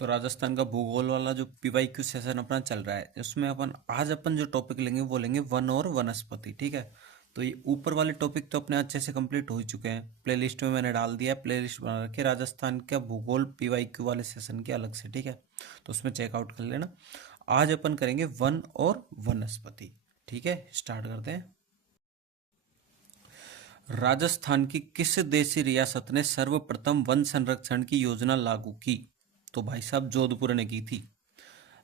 तो राजस्थान का भूगोल वाला जो पीवाईक्यू सेशन अपना चल रहा है, उसमें अपन जो टॉपिक लेंगे वो लेंगे वन और वनस्पति। ठीक है। तो ये ऊपर वाले टॉपिक तो अपने अच्छे से कंप्लीट हो ही चुके हैं, प्लेलिस्ट में मैंने डाल दिया है, प्लेलिस्ट बना रखी है राजस्थान का भूगोल पीवाईक्यू वाले सेशन के अलग से। ठीक है, तो उसमें चेकआउट कर लेना। आज अपन करेंगे वन और वनस्पति। ठीक है, स्टार्ट करते हैं। राजस्थान की किस देशी रियासत ने सर्वप्रथम वन संरक्षण की योजना लागू की? तो भाई साहब जोधपुर ने की थी।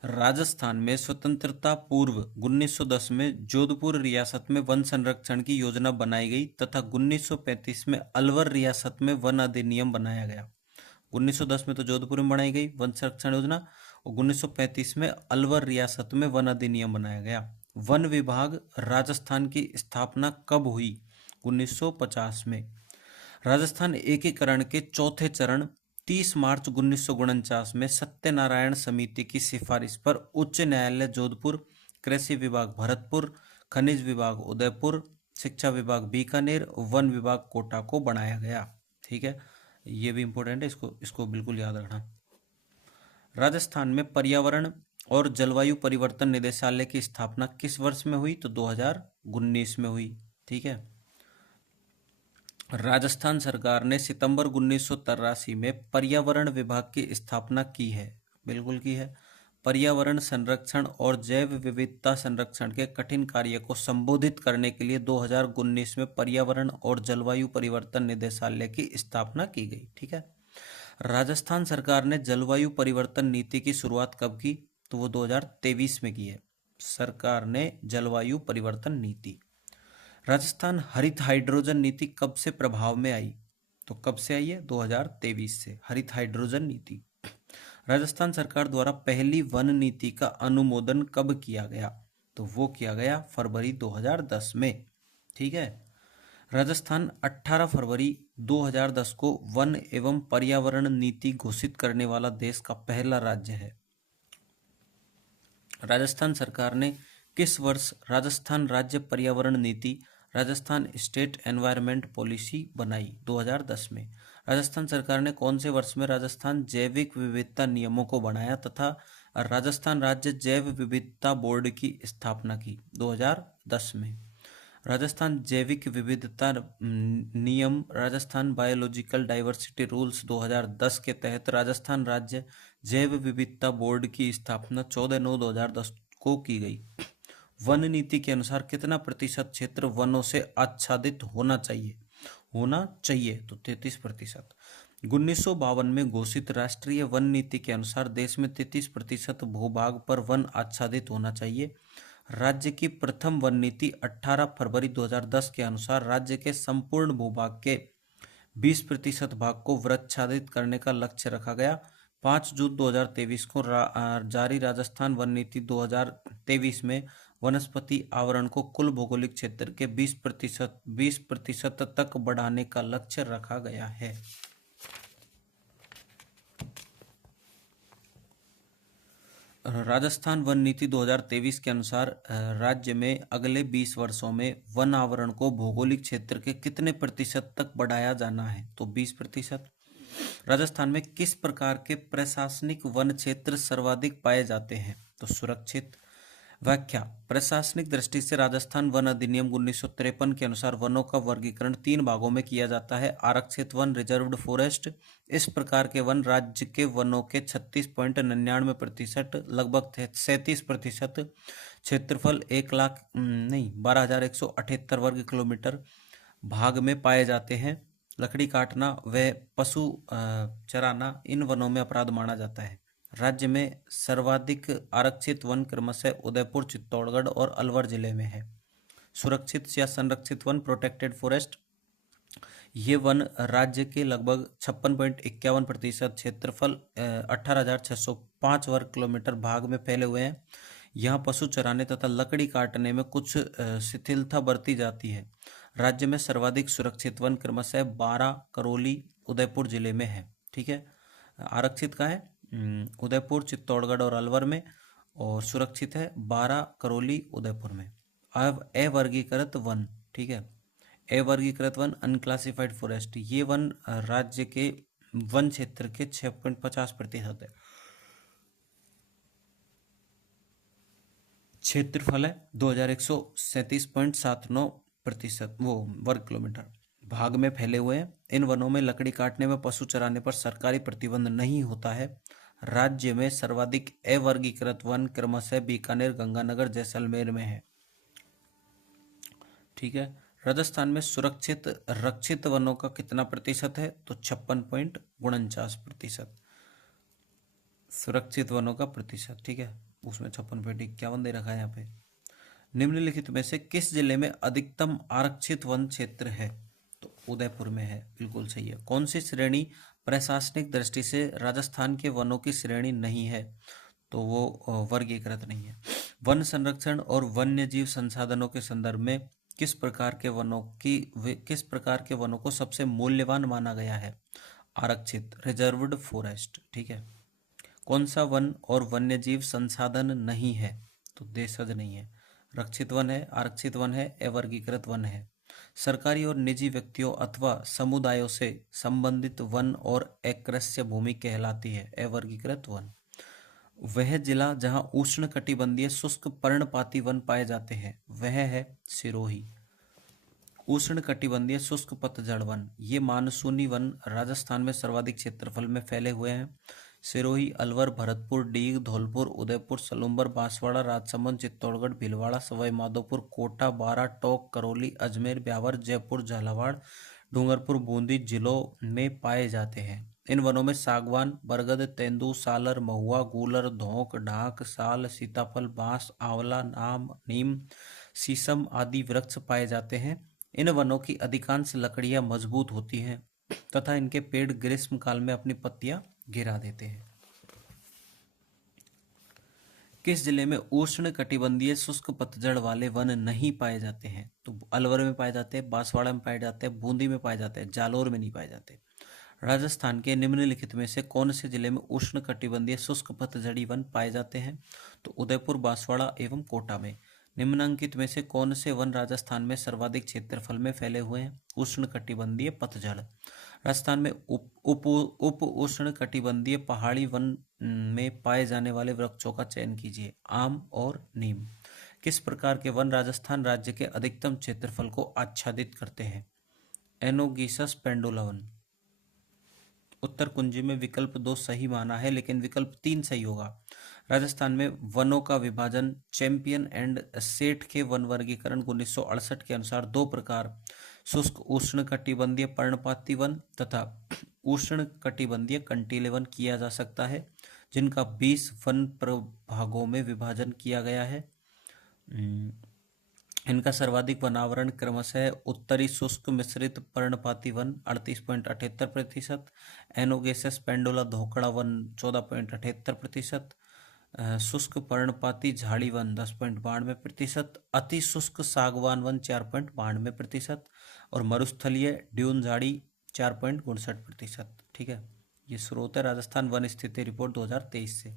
राजस्थान में स्वतंत्रता पूर्व 1910 में जोधपुर रियासत में वन संरक्षण की योजना बनाई गई तथा 1935 में अलवर रियासत में वन अधिनियम बनाया गया। 1910 में तो जोधपुर में बनाई गई वन संरक्षण योजना, और 1935 में अलवर रियासत में वन अधिनियम बनाया गया। वन विभाग राजस्थान की स्थापना कब हुई? 1950 में। राजस्थान एकीकरण के चौथे चरण 30 मार्च 1949 में सत्यनारायण समिति की सिफारिश पर उच्च न्यायालय जोधपुर, कृषि विभाग भरतपुर, खनिज विभाग उदयपुर, शिक्षा विभाग बीकानेर, वन विभाग कोटा को बनाया गया। ठीक है, ये भी इंपॉर्टेंट है, इसको बिल्कुल याद रखना। राजस्थान में पर्यावरण और जलवायु परिवर्तन निदेशालय की स्थापना किस वर्ष में हुई? तो 2019 में हुई। ठीक है। राजस्थान सरकार ने सितंबर 1983 में पर्यावरण विभाग की स्थापना की है। बिल्कुल की है। पर्यावरण संरक्षण और जैव विविधता संरक्षण के कठिन कार्य को संबोधित करने के लिए 2019 में पर्यावरण और जलवायु परिवर्तन निदेशालय की स्थापना की गई। ठीक है। राजस्थान सरकार ने जलवायु परिवर्तन नीति की शुरुआत कब की? तो वो 2023 में की है सरकार ने जलवायु परिवर्तन नीति। राजस्थान हरित हाइड्रोजन नीति कब से प्रभाव में आई? तो कब से आई है? 2023 से हरित हाइड्रोजन नीति। राजस्थान सरकार द्वारा पहली वन नीति का अनुमोदन कब किया गया? तो वो किया गया फरवरी 2010 में। ठीक है। राजस्थान 18 फरवरी 2010 को वन एवं पर्यावरण नीति घोषित करने वाला देश का पहला राज्य है। राजस्थान सरकार ने किस वर्ष राजस्थान राज्य पर्यावरण नीति, राजस्थान स्टेट एनवायरनमेंट पॉलिसी बनाई? 2010 में। राजस्थान सरकार ने कौन से वर्ष में राजस्थान जैविक विविधता नियमों को बनाया तथा राजस्थान राज्य जैव विविधता बोर्ड की स्थापना की? 2010 में। राजस्थान जैविक विविधता नियम, राजस्थान बायोलॉजिकल डाइवर्सिटी रूल्स 2010 के तहत राजस्थान राज्य जैव विविधता बोर्ड की स्थापना 14/9/2010 को की गई। वन नीति के अनुसार कितना प्रतिशत क्षेत्र वनों से आच्छादित होना चाहिए? तो 33%। 1952 में घोषित राष्ट्रीय वन नीति के अनुसार देश में 33% भूभाग पर वन आच्छादित होना चाहिए। राज्य की प्रथम वन नीति 18 फरवरी 2010 के अनुसार राज्य के संपूर्ण भूभाग के 20% भाग को वृक्षाच्छादित करने का लक्ष्य रखा गया। 5 जून 2023 को जारी राजस्थान वन नीति 2023 में वनस्पति आवरण को कुल भौगोलिक क्षेत्र के 20% तक बढ़ाने का लक्ष्य रखा गया है। राजस्थान वन नीति 2023 के अनुसार राज्य में अगले 20 वर्षों में वन आवरण को भौगोलिक क्षेत्र के कितने प्रतिशत तक बढ़ाया जाना है? तो 20%। राजस्थान में किस प्रकार के प्रशासनिक वन क्षेत्र सर्वाधिक पाए जाते हैं? तो सुरक्षित। व्याख्या। प्रशासनिक दृष्टि से राजस्थान वन अधिनियम 1953 के अनुसार वनों का वर्गीकरण 3 भागों में किया जाता है। आरक्षित वन, रिजर्व्ड फॉरेस्ट। इस प्रकार के वन राज्य के वनों के 36.99%, लगभग 37% क्षेत्रफल 12,178 वर्ग किलोमीटर भाग में पाए जाते हैं। लकड़ी काटना व पशु चराना इन वनों में अपराध माना जाता है। राज्य में सर्वाधिक आरक्षित वन क्रमशः उदयपुर, चित्तौड़गढ़ और अलवर जिले में है। सुरक्षित या संरक्षित वन, प्रोटेक्टेड फॉरेस्ट, ये वन राज्य के लगभग 56.51% क्षेत्रफल 18,605 वर्ग किलोमीटर भाग में फैले हुए हैं। यहाँ पशु चराने तथा लकड़ी काटने में कुछ शिथिलता बरती जाती है। राज्य में सर्वाधिक सुरक्षित वन क्रमशः 12 करौली, उदयपुर जिले में है। ठीक है। आरक्षित का है उदयपुर, चित्तौड़गढ़ और अलवर में, और सुरक्षित है 12 करौली, उदयपुर में। अब अवर्गीकृत वन। ठीक है। अवर्गीकृत वन, अनक्लासिफाइड फॉरेस्ट, ये वन राज्य के वन क्षेत्र के 6.50% है। क्षेत्रफल है 2137.79% वो वर्ग किलोमीटर। भाग में फैले हुए हैं। इन वनों में लकड़ी काटने व पशु चराने पर सरकारी प्रतिबंध नहीं होता है। राज्य में सर्वाधिक अवर्गीकृत वन क्रमशः बीकानेर, गंगानगर, जैसलमेर में है। ठीक है। राजस्थान में सुरक्षित रक्षित वनों का कितना प्रतिशत है? तो 56.49%। सुरक्षित वनों का प्रतिशत, ठीक है, उसमें 56.51 दे रखा है यहाँ पे। निम्नलिखित में से किस जिले में अधिकतम आरक्षित वन क्षेत्र है? तो उदयपुर में है, बिल्कुल सही है। कौन सी श्रेणी प्रशासनिक दृष्टि से राजस्थान के वनों की श्रेणी नहीं है? तो वो वर्गीकृत नहीं है। वन संरक्षण और वन्य जीव संसाधनों के संदर्भ में किस प्रकार के वनों को सबसे मूल्यवान माना गया है? आरक्षित, रिजर्व्ड फॉरेस्ट। ठीक है। कौन सा वन और वन्य जीव संसाधन नहीं है? तो देशज नहीं है। रक्षित वन है, आरक्षित वन है, अवर्गीकृत वन है। सरकारी और निजी व्यक्तियों अथवा समुदायों से संबंधित वन और अकृष्य भूमि कहलाती है अवर्गीकृत वन। वह जिला जहां उष्णकटिबंधीय शुष्क पर्णपाती वन पाए जाते हैं वह है सिरोही। उष्णकटिबंधीय शुष्क पतझड़ वन, ये मानसूनी वन राजस्थान में सर्वाधिक क्षेत्रफल में फैले हुए हैं। सिरोही, अलवर, भरतपुर, डीग, धौलपुर, उदयपुर, सलूम्बर, बांसवाड़ा, राजसमंद, चित्तौड़गढ़, भीलवाड़ा, सवाई माधोपुर, कोटा, बारा, टोंक, करौली, अजमेर, ब्यावर, जयपुर, झालावाड़, डूंगरपुर, बूंदी जिलों में पाए जाते हैं। इन वनों में सागवान, बरगद, तेंदू, सालर, महुआ, गूलर, धौंक, ढाक, साल, सीताफल, बांस, आंवला, नीम, शीशम आदि वृक्ष पाए जाते हैं। इन वनों की अधिकांश लकड़ियां मजबूत होती हैं तथा इनके पेड़ ग्रीष्म काल में अपनी पत्तियां गिरा देते हैं। किस जिले में उष्ण कटिबंधीय शुष्क पतझड़ वाले वन नहीं पाए जाते हैं? तो अलवर में पाए जाते हैं, बांसवाड़ा में पाए जाते हैं, बूंदी में पाए जाते हैं, जालोर में नहीं पाए जाते। राजस्थान के निम्नलिखित में से कौन से जिले में उष्ण कटिबंधीय शुष्क पतझड़ी वन पाए जाते हैं? तो उदयपुर, बांसवाड़ा एवं कोटा में। निम्नलिखित में से कौन से वन राजस्थान में सर्वाधिक क्षेत्रफल में फैले हुए हैं? उष्ण कटिबंधीय पतझड़। राजस्थान में उप उष्ण कटिबंधीय पहाड़ी वन में पाए जाने वाले वृक्षों का चयन कीजिए। आम और नीम। किस प्रकार के वन राजस्थान राज्य के अधिकतम क्षेत्रफल को आच्छादित करते हैं? एनोगीसस पेंडुला वन। उत्तर कुंजी में विकल्प 2 सही माना है, लेकिन विकल्प 3 सही होगा। राजस्थान में वनों का विभाजन चैंपियन एंड सेठ के वन वर्गीकरण 1968 के अनुसार 2 प्रकार, शुष्क उष्णकटिबंधीय पर्णपाती वन तथा उष्णकटिबंधीय कंटीले वन किया जा सकता है, जिनका 20 वन प्रभागों में विभाजन किया गया है। इनका सर्वाधिक वनावरण क्रमशः उत्तरी शुष्क मिश्रित पर्णपाती वन 38.78%, एनोगेसस पेंडुला धोकड़ा वन 14.78%, शुष्क पर्णपाती झाड़ी वन 10.92%, अति शुष्क सागवान वन 4.92% और मरुस्थलीय ड्यून झाड़ी 4.59%। ठीक है। ये स्रोत है राजस्थान वन स्थिति रिपोर्ट 2023 से।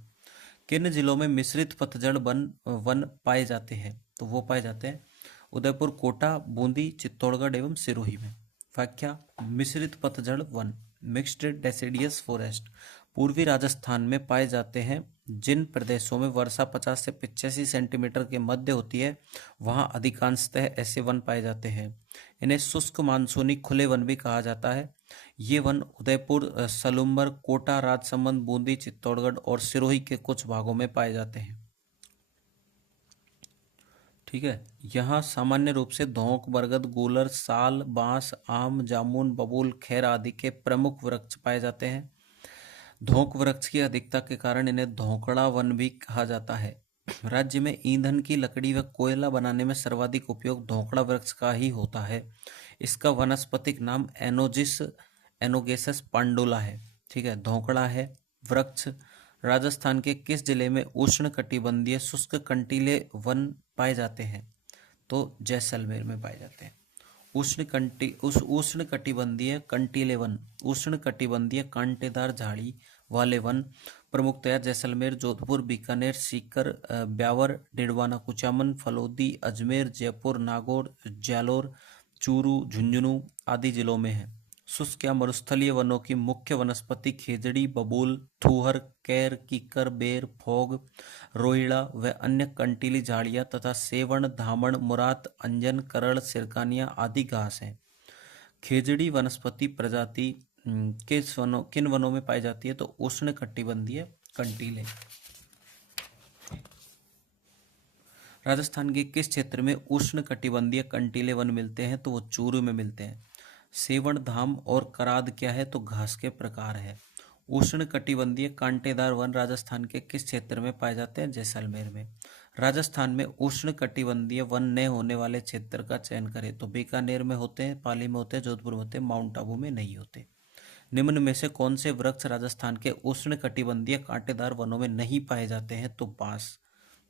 किन जिलों में मिश्रित पतझड़ वन पाए जाते हैं? तो वो पाए जाते हैं उदयपुर, कोटा, बूंदी, चित्तौड़गढ़ एवं सिरोही में। व्याख्या: मिश्रित पतझड़ वन, मिक्स्ड डेसिडियस फॉरेस्ट, पूर्वी राजस्थान में पाए जाते हैं। जिन प्रदेशों में वर्षा 50 से 85 सेंटीमीटर के मध्य होती है वहां अधिकांशतः ऐसे वन पाए जाते हैं। इन्हें शुष्क मानसूनी खुले वन भी कहा जाता है। ये वन उदयपुर, सलूम्बर, कोटा, राजसमंद, बूंदी, चित्तौड़गढ़ और सिरोही के कुछ भागों में पाए जाते हैं। ठीक है। यहाँ सामान्य रूप से धौंक, बरगद, गूलर, साल, बांस, आम, जामुन, बबूल, खैर आदि के प्रमुख वृक्ष पाए जाते हैं। धौंक वृक्ष की अधिकता के कारण इन्हें धौंकड़ा वन भी कहा जाता है। राज्य में ईंधन की लकड़ी व कोयला बनाने में सर्वाधिक उपयोग धौंकड़ा वृक्ष का ही होता है। इसका वनस्पतिक नाम एनोगेसस पांडुला है। ठीक है। धौंकड़ा है वृक्ष। राजस्थान के किस जिले में उष्णकटिबंधीय शुष्क कंटीले वन पाए जाते हैं? तो जैसलमेर में पाए जाते हैं। उष्णकटिबंधीय कंटीले वन, उष्णकटिबंधीय कांटेदार झाड़ी वाले वन प्रमुखतया जैसलमेर, जोधपुर, बीकानेर, सीकर, ब्यावर, डिडवाना, कुचामन, फलोदी, अजमेर, जयपुर, नागौर, जालोर, चूरू, झुंझुनू आदि जिलों में है। शुष्क या मरुस्थलीय वनों की मुख्य वनस्पति खेजड़ी, बबूल, थूहर, कैर, कीकर, बेर, फोग, रोइड़ा व अन्य कंटीली झाड़ियां तथा सेवण, धामण, मुरात, अंजन, करड़, सिरकानिया आदि घास हैं। खेजड़ी वनस्पति प्रजाति किन वनों में पाई जाती है? तो उष्ण कटिबंधीय कंटीले। राजस्थान के किस क्षेत्र में उष्ण कटिबंधीय कंटीले वन मिलते हैं? तो वो चूरू में मिलते हैं। सेवण, धाम और कराद क्या है? तो घास के प्रकार है। उष्ण कटिबंधीय कांटेदार वन राजस्थान के किस क्षेत्र में पाए जाते हैं? जैसलमेर में। राजस्थान में उष्ण कटिबंधीय वन न होने वाले क्षेत्र का चयन करें। तो बीकानेर में होते हैं, पाली में होते हैं, जोधपुर में होते हैं, माउंट आबू में नहीं होते। निम्न में से कौन से वृक्ष राजस्थान के उष्ण कटिबंधीय कांटेदार वनों में नहीं पाए जाते हैं? तो बांस,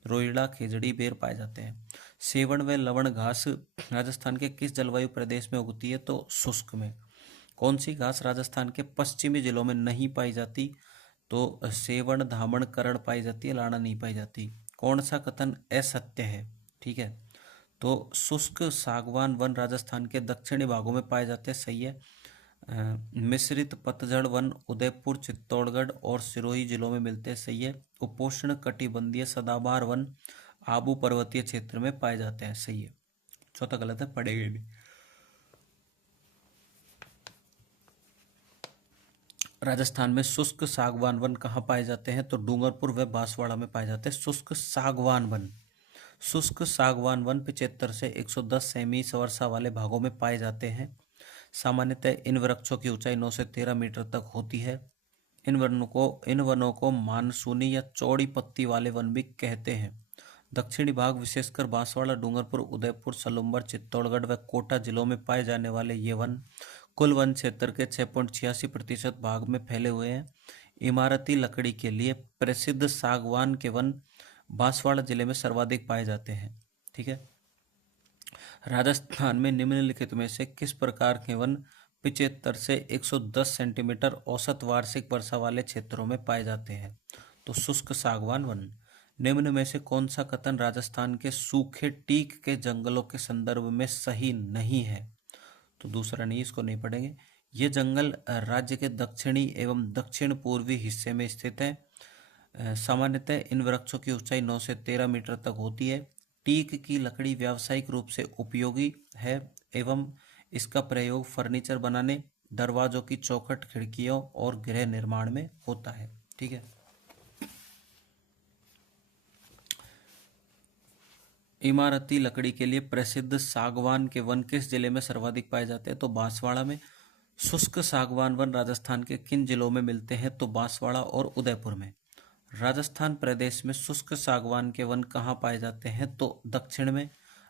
रोइड़ा, खेजड़ी, बेर पाए जाते हैं। सेवण व लवण घास राजस्थान के किस जलवायु प्रदेश में उगती है? तो शुष्क में। कौन सी घास राजस्थान के पश्चिमी जिलों में नहीं पाई जाती? तो सेवण, धामण, करड़ पाई जाती है, लाड़ा नहीं पाई जाती। कौन सा कथन असत्य है? ठीक है, तो शुष्क सागवान वन राजस्थान के दक्षिणी भागों में पाए जाते हैं, सही है। मिश्रित पतझड़ वन उदयपुर, चित्तौड़गढ़ और सिरोही जिलों में मिलते हैं, सही है। उपोष्ण कटिबंधीय सदाबहार वन आबू पर्वतीय क्षेत्र में पाए जाते हैं, सही है। चौथा गलत है, पढ़ेंगे नहीं। राजस्थान में शुष्क सागवान वन कहाँ पाए जाते हैं? तो डूंगरपुर व बांसवाड़ा में पाए जाते हैं शुष्क सागवान वन। शुष्क सागवान वन 75 से 110 सेमी वर्षा वाले भागों में पाए जाते हैं। सामान्यतः इन वृक्षों की ऊंचाई 9 से 13 मीटर तक होती है। इन वनों को मानसूनी या चौड़ी पत्ती वाले वन भी कहते हैं। दक्षिणी भाग विशेषकर बांसवाड़ा, डूंगरपुर, उदयपुर, सलुम्बर, चित्तौड़गढ़ व कोटा जिलों में पाए जाने वाले ये वन कुल वन क्षेत्र के 6.86% भाग में फैले हुए हैं। इमारती लकड़ी के लिए प्रसिद्ध सागवान के वन बांसवाड़ा जिले में सर्वाधिक पाए जाते हैं। ठीक है, राजस्थान में निम्नलिखित में से किस प्रकार के वन 75 से 110 सेंटीमीटर औसत वार्षिक वर्षा वाले क्षेत्रों में पाए जाते हैं? तो शुष्क सागवान वन। निम्न में से कौन सा कथन राजस्थान के सूखे टीक के जंगलों के संदर्भ में सही नहीं है? तो दूसरा नहीं, इसको नहीं पढ़ेंगे। ये जंगल राज्य के दक्षिणी एवं दक्षिण पूर्वी हिस्से में स्थित है। सामान्यतः इन वृक्षों की ऊंचाई 9 से 13 मीटर तक होती है। टीक की लकड़ी व्यावसायिक रूप से उपयोगी है एवं इसका प्रयोग फर्नीचर बनाने, दरवाजों की चौखट, खिड़कियों और गृह निर्माण में होता है। ठीक है, इमारती लकड़ी के लिए प्रसिद्ध सागवान के वन किस जिले में सर्वाधिक पाए जाते हैं? तो बांसवाड़ा में। शुष्क सागवान वन राजस्थान के किन जिलों में मिलते हैं? तो बांसवाड़ा और उदयपुर में। राजस्थान प्रदेश में शुष्क सागवान के वन कहाँ पाए जाते हैं? तो दक्षिण में।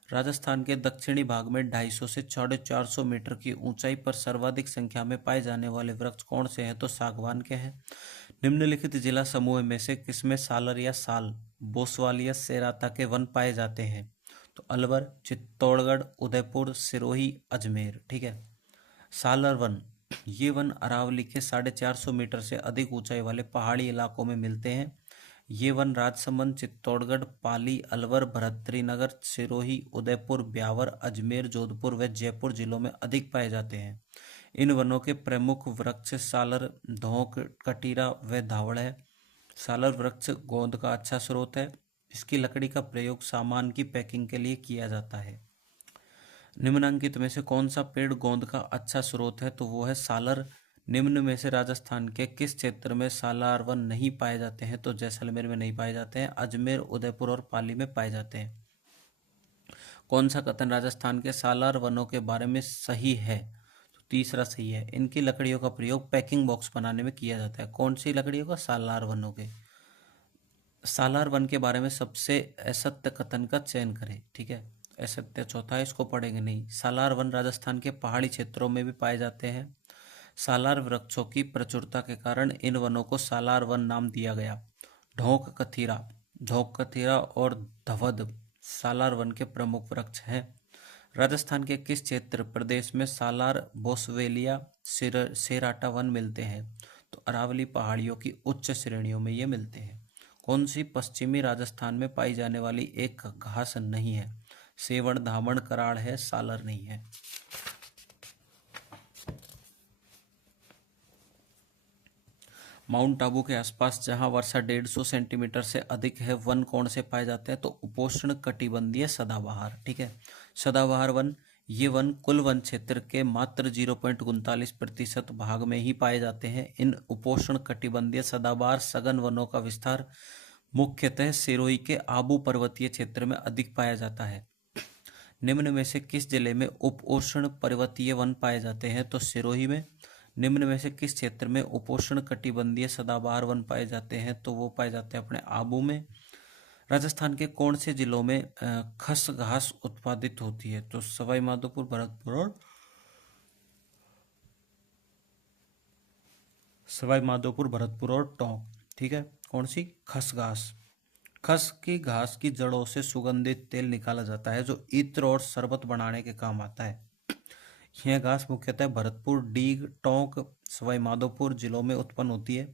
राजस्थान के दक्षिणी भाग में 250 से 450 मीटर की ऊंचाई पर सर्वाधिक संख्या में पाए जाने वाले वृक्ष कौन से हैं? तो सागवान के हैं। निम्नलिखित जिला समूह में से किसमें सालर या साल, बोसवाल या सेराता के वन पाए जाते हैं? तो अलवर, चित्तौड़गढ़, उदयपुर, सिरोही, अजमेर। ठीक है, सालर वन, ये वन अरावली के 450 मीटर से अधिक ऊंचाई वाले पहाड़ी इलाकों में मिलते हैं। ये वन राजसमंद, चित्तौड़गढ़, पाली, अलवर, भरतरीनगर, सिरोही, उदयपुर, ब्यावर, अजमेर, जोधपुर व जयपुर जिलों में अधिक पाए जाते हैं। इन वनों के प्रमुख वृक्ष सालर, धौंक, कटीरा व धावड़ है। सालर वृक्ष गोंद का अच्छा स्रोत है। इसकी लकड़ी का प्रयोग सामान की पैकिंग के लिए किया जाता है। निम्नलिखित में से कौन सा पेड़ गोंद का अच्छा स्रोत है? तो वो है सालर। निम्न में से राजस्थान के किस क्षेत्र में सालार वन नहीं पाए जाते हैं? तो जैसलमेर में नहीं पाए जाते हैं, अजमेर, उदयपुर और पाली में पाए जाते हैं। कौन सा कथन राजस्थान के सालार वनों के बारे में सही है? तो तीसरा सही है। इनकी लकड़ियों का प्रयोग पैकिंग बॉक्स बनाने में किया जाता है। कौन सी लकड़ियों का? सालार वनों के। सालार वन के बारे में सबसे असत्य कथन का चयन करें। ठीक है, असत्य चौथा है, इसको पढ़ेंगे नहीं। सालार वन राजस्थान के पहाड़ी क्षेत्रों में भी पाए जाते हैं। सालार वृक्षों की प्रचुरता के कारण इन वनों को सालार वन नाम दिया गया। ढोंक कथीरा और धवध सालार वन के प्रमुख वृक्ष हैं। राजस्थान के किस क्षेत्र प्रदेश में सालार, बोसवेलिया, सेराटा वन मिलते हैं? तो अरावली पहाड़ियों की उच्च श्रेणियों में ये मिलते हैं। कौन सी पश्चिमी राजस्थान में पाई जाने वाली एक घास नहीं है? सेवण, धामण, कराड़ है, सालर नहीं है। माउंट आबू के आसपास जहां वर्षा 150 सेंटीमीटर से अधिक है, वन कौन से पाए जाते हैं? तो उपोष्ण कटिबंधीय सदाबहार। ठीक है, सदाबहार वन, ये वन कुल वन क्षेत्र के मात्र 0.39% भाग में ही पाए जाते हैं। इन उपोष्ण कटिबंधीय सदाबहार सघन वनों का विस्तार मुख्यतः सिरोही के आबू पर्वतीय क्षेत्र में अधिक पाया जाता है। निम्न में से किस जिले में उपोष्ण पर्वतीय वन पाए जाते हैं? तो सिरोही में। निम्न में से किस क्षेत्र में उपोष्ण कटिबंधीय सदाबहार वन पाए जाते हैं? तो वो पाए जाते हैं अपने आबू में। राजस्थान के कौन से जिलों में खस घास उत्पादित होती है? तो सवाई माधोपुर, भरतपुर और टोंक। ठीक है, कौन सी? खस घास। खस की घास की जड़ों से सुगंधित तेल निकाला जाता है जो इत्र और शरबत बनाने के काम आता है। यह घास मुख्यतः भरतपुर, डीग, टोंक, सवाई माधोपुर जिलों में उत्पन्न होती है।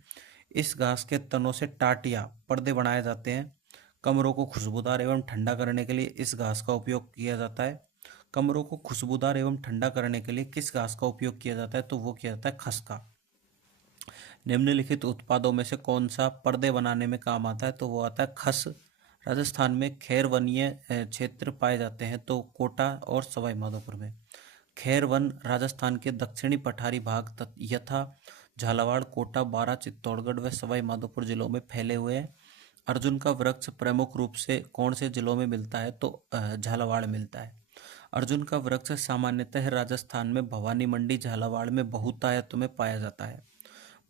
इस घास के तनों से टाटियाँ, पर्दे बनाए जाते हैं। कमरों को खुशबूदार एवं ठंडा करने के लिए इस घास का उपयोग किया जाता है। कमरों को खुशबूदार एवं ठंडा करने के लिए किस घास का उपयोग किया जाता है? तो वो किया जाता है खस का। निम्नलिखित उत्पादों में से कौन सा पर्दे बनाने में काम आता है? तो वो आता है खस। राजस्थान में खैर वनीय क्षेत्र पाए जाते हैं, तो कोटा और सवाई माधोपुर में। खैर वन राजस्थान के दक्षिणी पठारी भाग यथा झालावाड़, कोटा, बारां, चित्तौड़गढ़ व सवाई माधोपुर जिलों में फैले हुए हैं। अर्जुन का वृक्ष प्रमुख रूप से कौन से जिलों में मिलता है? तो झालावाड़ मिलता है। अर्जुन का वृक्ष सामान्यतः राजस्थान में भवानी मंडी, झालावाड़ में बहुतायत में पाया जाता है।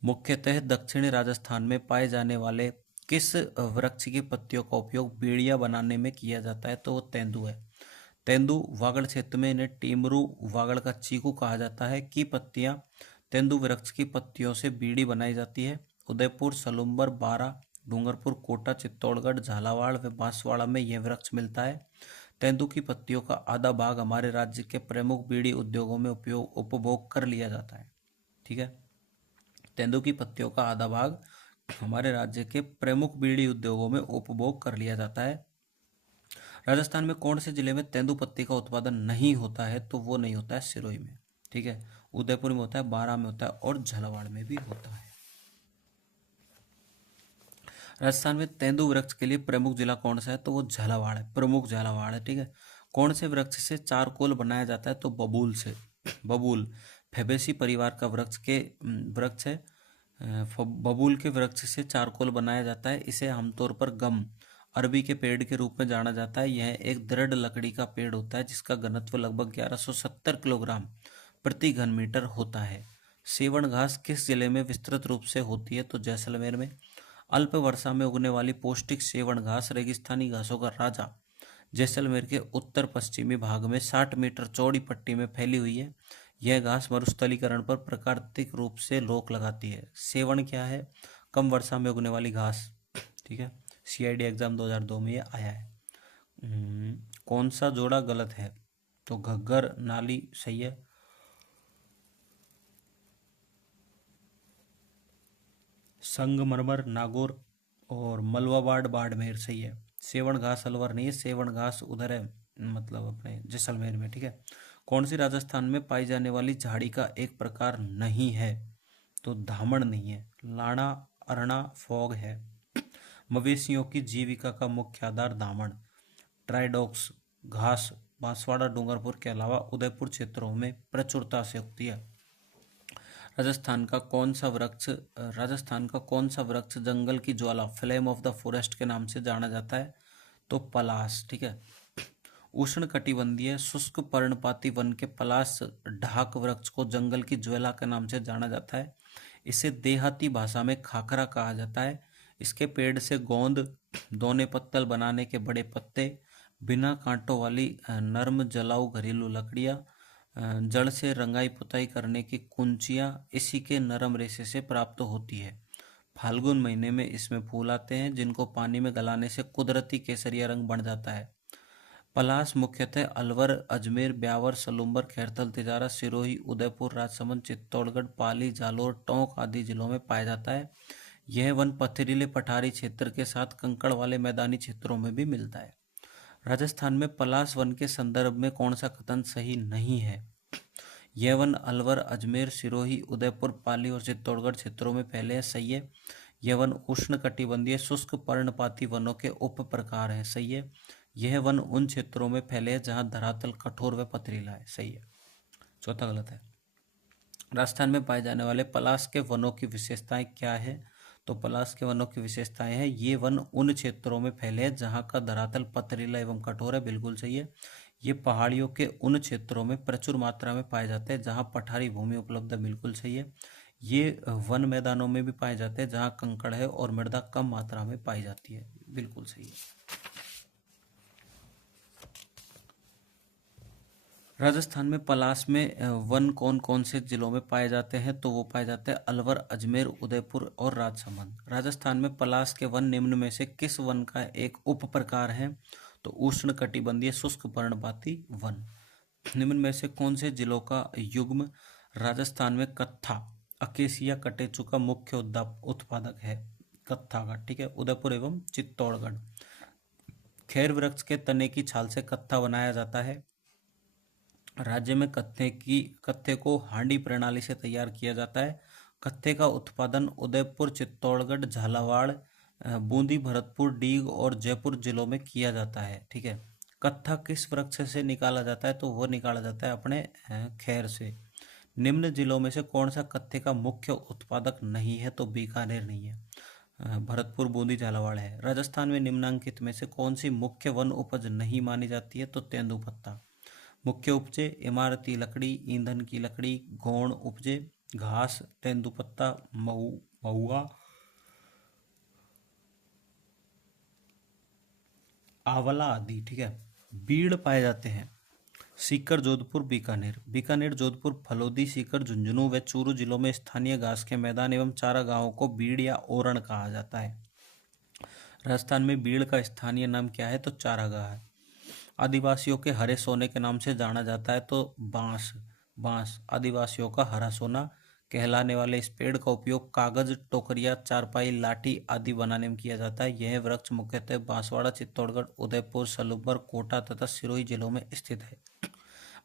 मुख्यतः दक्षिणी राजस्थान में पाए जाने वाले किस वृक्ष की पत्तियों का उपयोग बीड़ियां बनाने में किया जाता है? तो वो तेंदु है। तेंदु वागड़ क्षेत्र में इन्हें टीमरू, वागड़ का चीकू कहा जाता है, की पत्तियां तेंदु वृक्ष की पत्तियों से बीड़ी बनाई जाती है। उदयपुर, सलुम्बर, बारां, डूंगरपुर, कोटा, चित्तौड़गढ़, झालावाड़ व बांसवाड़ा में यह वृक्ष मिलता है। तेंदु की पत्तियों का आधा भाग हमारे राज्य के प्रमुख बीड़ी उद्योगों में उपभोग कर लिया जाता है। ठीक है, तेंदु की पत्तियों का आधा भाग हमारे राज्य के प्रमुख बीड़ी उद्योगों में उपभोग कर लिया जाता है। राजस्थान में कौन से जिले में तेंदु पत्ती का उत्पादन नहीं होता है? तो वो नहीं होता है सिरोही में। ठीक है, उदयपुर में होता है, बारां में होता है और झालावाड़ में भी होता है। राजस्थान में तेंदु वृक्ष के लिए प्रमुख जिला कौन सा है? तो वो झालावाड़ है, प्रमुख झालावाड़ है। ठीक है, कौन से वृक्ष से चारकोल बनाया जाता है? तो बबूल से। बबूल फेबेसी परिवार का वृक्ष है। बबूल के वृक्ष से चारकोल बनाया जाता है। इसे आमतौर पर गम, अरबी के पेड़ के रूप में जाना जाता है। यह एक दृढ़ लकड़ी का पेड़ होता है जिसका घनत्व लगभग 1170 किलोग्राम प्रति घन मीटर होता है। सेवण घास किस जिले में विस्तृत रूप से होती है? तो जैसलमेर में। अल्प वर्षा में उगने वाली पौष्टिक सेवण घास रेगिस्तानी घासों का राजा जैसलमेर के उत्तर पश्चिमी भाग में 60 मीटर चौड़ी पट्टी में फैली हुई है। यह घास मरुस्थलीकरण पर प्राकृतिक रूप से रोक लगाती है। सेवण क्या है? कम वर्षा में उगने वाली घास। ठीक है, CID एग्जाम 2002 में ये आया है। कौन सा जोड़ा गलत है? तो घग्गर नाली सही है। संगमरमर नागौर और मलवाबाड़ बाड़मेर सही है। सेवण घास अलवर नहीं है, सेवण घास उधर है, मतलब अपने जैसलमेर में। ठीक है, कौन सी राजस्थान में पाई जाने वाली झाड़ी का एक प्रकार नहीं है? तो धामण नहीं है, लाड़ा, अरना, फॉग है। मवेशियों की जीविका का मुख्य आधार धामण, ट्राइडॉक्स घास बांसवाड़ा, डूंगरपुर के अलावा उदयपुर क्षेत्रों में प्रचुरता से उगती है। राजस्थान का कौन सा वृक्ष जंगल की ज्वाला, फ्लेम ऑफ द फॉरेस्ट के नाम से जाना जाता है? तो पलास। ठीक है, उष्ण कटिबंधीय शुष्क पर्णपाती वन के पलास ढाक वृक्ष को जंगल की ज्वाला के नाम से जाना जाता है। इसे देहाती भाषा में खाखरा कहा जाता है। इसके पेड़ से गोंद, दोने पत्तल बनाने के बड़े पत्ते, बिना कांटों वाली नर्म जलाऊ घरेलू लकड़ियाँ, जड़ से रंगाई पुताई करने की कुंचियाँ इसी के नरम रेशे से प्राप्त होती है। फाल्गुन महीने में इसमें फूल आते हैं जिनको पानी में गलाने से कुदरती केसरिया रंग बन जाता है। पलास मुख्यतः अलवर, अजमेर, ब्यावर, सलुम्बर, खैरथल, तिजारा, सिरोही, उदयपुर, राजसमंद, चित्तौड़गढ़, पाली, जालोर, टोंक आदि जिलों में पाया जाता है। यह वन पथरीले पठारी क्षेत्र के साथ कंकड़ वाले मैदानी क्षेत्रों में भी मिलता है। राजस्थान में पलास वन के संदर्भ में कौन सा कथन सही नहीं है? यह वन अलवर, अजमेर, सिरोही, उदयपुर, पाली और चित्तौड़गढ़ क्षेत्रों में फैले हैं। सही है। यह वन उष्णकटिबंधीय शुष्क पर्णपाती वनों के उप प्रकार हैं। सही है। यह वन उन क्षेत्रों में फैले हैं जहां धरातल कठोर व पथरीला है। सही है। चौथा गलत है। राजस्थान में पाए जाने वाले पलाश के वनों की विशेषताएं क्या है? तो पलाश के वनों की विशेषताएं हैं, ये वन उन क्षेत्रों में फैले हैं जहां का धरातल पथरीला एवं कठोर है। बिल्कुल सही है। ये पहाड़ियों के उन क्षेत्रों में प्रचुर मात्रा में पाए जाते हैं जहां पठारी भूमि उपलब्ध है। बिल्कुल सही है। ये वन मैदानों में भी पाए जाते हैं जहां कंकड़ है और मृदा कम मात्रा में पाई जाती है। बिल्कुल सही है। राजस्थान में पलाश में वन कौन कौन से जिलों में पाए जाते हैं? तो वो पाए जाते हैं अलवर, अजमेर, उदयपुर और राजसमंद। राजस्थान में पलाश के वन निम्न में से किस वन का एक उप प्रकार है? तो उष्णकटिबंधीय शुष्क पर्णपाती वन। निम्न में से कौन से जिलों का युग्म राजस्थान में कत्था अकेसिया कटेचु का मुख्य उत्पादक है? कत्था का, ठीक है, उदयपुर एवं चित्तौड़गढ़। खैर वृक्ष के तने की छाल से कत्था बनाया जाता है। राज्य में कत्थे को हांडी प्रणाली से तैयार किया जाता है। कत्थे का उत्पादन उदयपुर, चित्तौड़गढ़, झालावाड़, बूंदी, भरतपुर, डीग और जयपुर जिलों में किया जाता है। ठीक है। कत्था किस वृक्ष से निकाला जाता है? तो वो निकाला जाता है अपने खैर से। निम्न जिलों में से कौन सा कत्थे का मुख्य उत्पादक नहीं है? तो बीकानेर नहीं है, भरतपुर, बूंदी, झालावाड़ है। राजस्थान में निम्नांकित में से कौन सी मुख्य वन उपज नहीं मानी जाती है? तो तेंदुपत्ता। मुख्य उपजे इमारती लकड़ी, ईंधन की लकड़ी, गौण उपजे घास, तेंदुपत्ता, महुआ, आंवला आदि। ठीक है। बीड़ पाए जाते हैं सीकर, जोधपुर, बीकानेर, जोधपुर, फलोदी, सीकर, झुंझुनू व चूरू जिलों में स्थानीय घास के मैदान एवं चारागाहों को बीड़ या ओरण कहा जाता है। राजस्थान में बीड़ का स्थानीय नाम क्या है? तो चारागाह है। आदिवासियों के हरे सोने के नाम से जाना जाता है तो बांस आदिवासियों का हरा सोना कहलाने वाले इस पेड़ का उपयोग कागज, टोकरिया, चारपाई, लाठी आदि बनाने में किया जाता है। यह वृक्ष मुख्यतः बांसवाड़ा, चित्तौड़गढ़, उदयपुर, सलूबर, कोटा तथा सिरोही जिलों में स्थित है।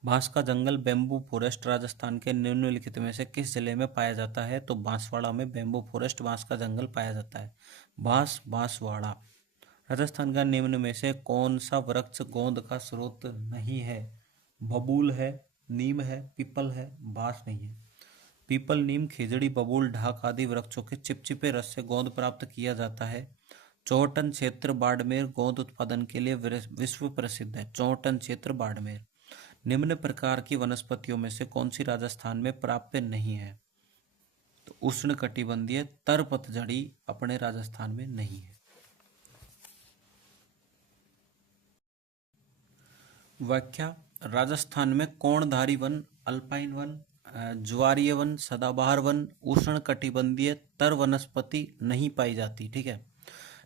बांस का जंगल बैम्बू फॉरेस्ट राजस्थान के निम्नलिखित में से किस जिले में पाया जाता है? तो बांसवाड़ा में बैम्बू फॉरेस्ट बांस का जंगल पाया जाता है। बांसवाड़ा। राजस्थान का निम्न में से कौन सा वृक्ष गोंद का स्रोत नहीं है? बबूल है, नीम है, पीपल है, बांस नहीं है। पीपल, नीम, खेजड़ी, बबूल, ढाक आदि वृक्षों के चिपचिपे रस से गोंद प्राप्त किया जाता है। चौहटन क्षेत्र बाड़मेर गोंद उत्पादन के लिए विश्व प्रसिद्ध है। चौहटन क्षेत्र बाड़मेर। निम्न प्रकार की वनस्पतियों में से कौन सी राजस्थान में प्राप्य नहीं है? तो उष्णकटिबंधीय तर पतझड़ी अपने राजस्थान में नहीं है। व्याख्या। राजस्थान में कोणधारी वन, अल्पाइन वन, ज्वारीय वन, सदाबहार वन, उष्णकटिबंधीय तर वनस्पति नहीं पाई जाती। ठीक है।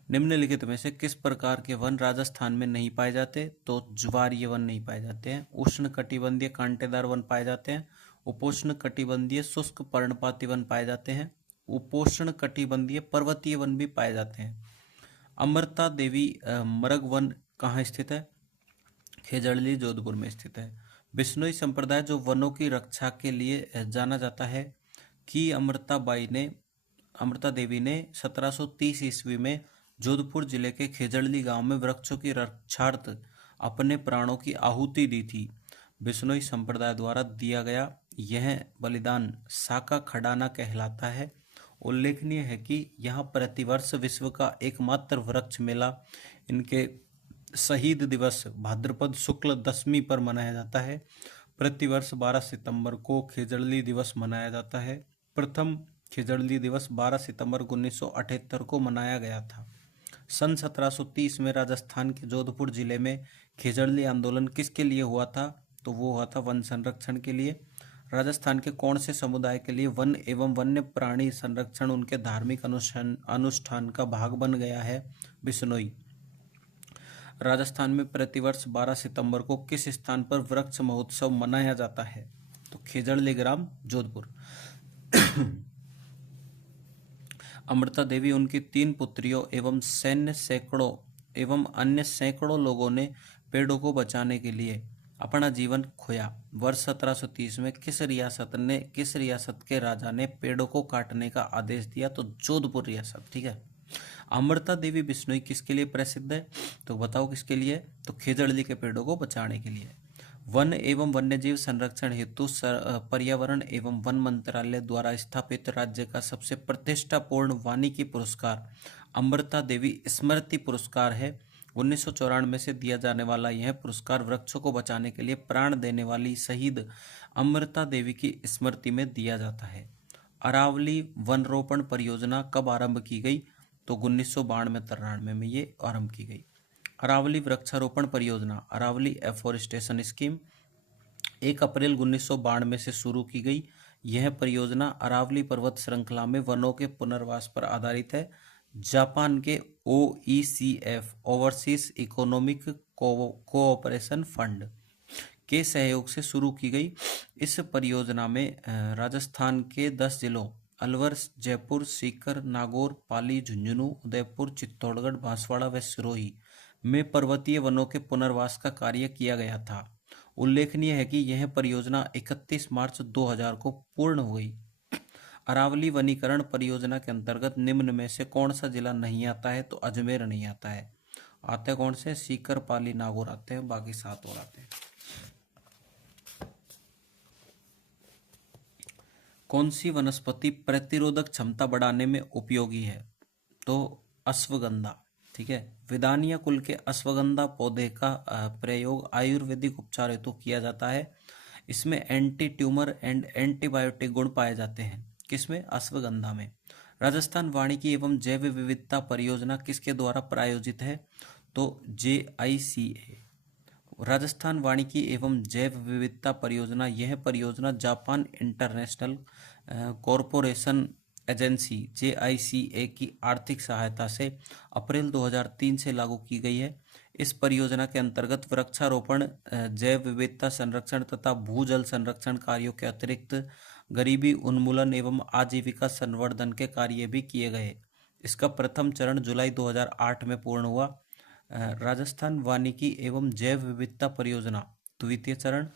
निम्नलिखित में से किस प्रकार के वन राजस्थान में नहीं पाए जाते? तो ज्वारीय वन नहीं पाए जाते हैं। उष्णकटिबंधीय कांटेदार वन पाए जाते हैं। उपोष्ण कटिबंधीय शुष्क पर्णपाती वन पाए जाते हैं। उपोष्ण कटिबंधीय पर्वतीय वन भी पाए जाते हैं। अमृता देवी मरग वन कहाँ स्थित है? खेजड़ली, जोधपुर में स्थित है। बिश्नोई संप्रदाय जो वनों की रक्षा के लिए जाना जाता है कि अमृता देवी ने 1730 ईस्वी में जोधपुर जिले के खेजड़ली गांव में वृक्षों की रक्षार्थ अपने प्राणों की आहुति दी थी। बिश्नोई संप्रदाय द्वारा दिया गया यह बलिदान साका खडाना कहलाता है। उल्लेखनीय है कि यहाँ प्रतिवर्ष विश्व का एकमात्र वृक्ष मेला इनके शहीद दिवस भाद्रपद शुक्ल दशमी पर मनाया जाता है। प्रतिवर्ष 12 सितंबर को खेजड़ली दिवस मनाया जाता है। प्रथम खेजड़ली दिवस 12 सितंबर 1978 को मनाया गया था। सन 1730 में राजस्थान के जोधपुर जिले में खेजड़ली आंदोलन किसके लिए हुआ था? तो वो हुआ था वन संरक्षण के लिए। राजस्थान के कौन से समुदाय के लिए वन एवं वन्य प्राणी संरक्षण उनके धार्मिक अनुष्ठान का भाग बन गया है? बिश्नोई। राजस्थान में प्रतिवर्ष 12 सितंबर को किस स्थान पर वृक्ष महोत्सव मनाया जाता है? तो खेजड़ली ग्राम, जोधपुर। अमृता देवी, उनकी 3 पुत्रियों एवं अन्य सैकड़ों लोगों ने पेड़ों को बचाने के लिए अपना जीवन खोया। वर्ष 1730 में किस रियासत के राजा ने पेड़ों को काटने का आदेश दिया? तो जोधपुर रियासत। ठीक है। अमृता देवी बिश्नोई किसके लिए प्रसिद्ध है? तो बताओ किसके लिए? तो खेजड़ली के पेड़ों को बचाने के लिए। वन एवं वन्यजीव संरक्षण हेतु पर्यावरण एवं वन मंत्रालय द्वारा स्थापित राज्य का सबसे प्रतिष्ठापूर्ण वानिकी पुरस्कार अमृता देवी स्मृति पुरस्कार है। 1994 से दिया जाने वाला यह पुरस्कार वृक्षों को बचाने के लिए प्राण देने वाली शहीद अमृता देवी की स्मृति में दिया जाता है। अरावली वन रोपण परियोजना कब आरंभ की गई? तो 1992-93 में ये आरंभ की गई। अरावली वृक्षारोपण परियोजना अरावली एफोरेस्टेशन स्कीम 1 अप्रैल 1992 से शुरू की गई। यह परियोजना अरावली पर्वत श्रृंखला में वनों के पुनर्वास पर आधारित है। जापान के OECF overseas economic cooperation fund के सहयोग से शुरू की गई। इस परियोजना में राजस्थान के 10 जिलों अलवर, जयपुर, सीकर, नागौर, पाली, झुंझुनू, उदयपुर, चित्तौड़गढ़, बांसवाड़ा व सिरोही में पर्वतीय वनों के पुनर्वास का कार्य किया गया था। उल्लेखनीय है कि यह परियोजना 31 मार्च 2000 को पूर्ण हुई। अरावली वनीकरण परियोजना के अंतर्गत निम्न में से कौन सा जिला नहीं आता है? तो अजमेर नहीं आता है। आते कौन से? सीकर, पाली, नागौर आते हैं, बाकी 7 और आते हैं। कौन सी वनस्पति प्रतिरोधक क्षमता बढ़ाने में उपयोगी है? तो अश्वगंधा। ठीक है। विदानिया कुल के अश्वगंधा पौधे का प्रयोग आयुर्वेदिक उपचार हेतु किया जाता है। इसमें एंटी ट्यूमर एंड एंटीबायोटिक गुण पाए जाते हैं। किसमें? अश्वगंधा में। राजस्थान वानिकी एवं जैव विविधता परियोजना किसके द्वारा प्रायोजित है? तो JICA। राजस्थान वानिकी एवं जैव विविधता परियोजना यह परियोजना Japan international corporation agency JICA की आर्थिक सहायता से अप्रैल 2003 से लागू की गई है। इस परियोजना के अंतर्गत वृक्षारोपण, जैव विविधता संरक्षण तथा भूजल संरक्षण कार्यों के अतिरिक्त गरीबी उन्मूलन एवं आजीविका संवर्धन के कार्य भी किए गए। इसका प्रथम चरण जुलाई 2008 में पूर्ण हुआ। राजस्थान वानिकी एवं जैव विविधता परियोजना द्वितीय चरण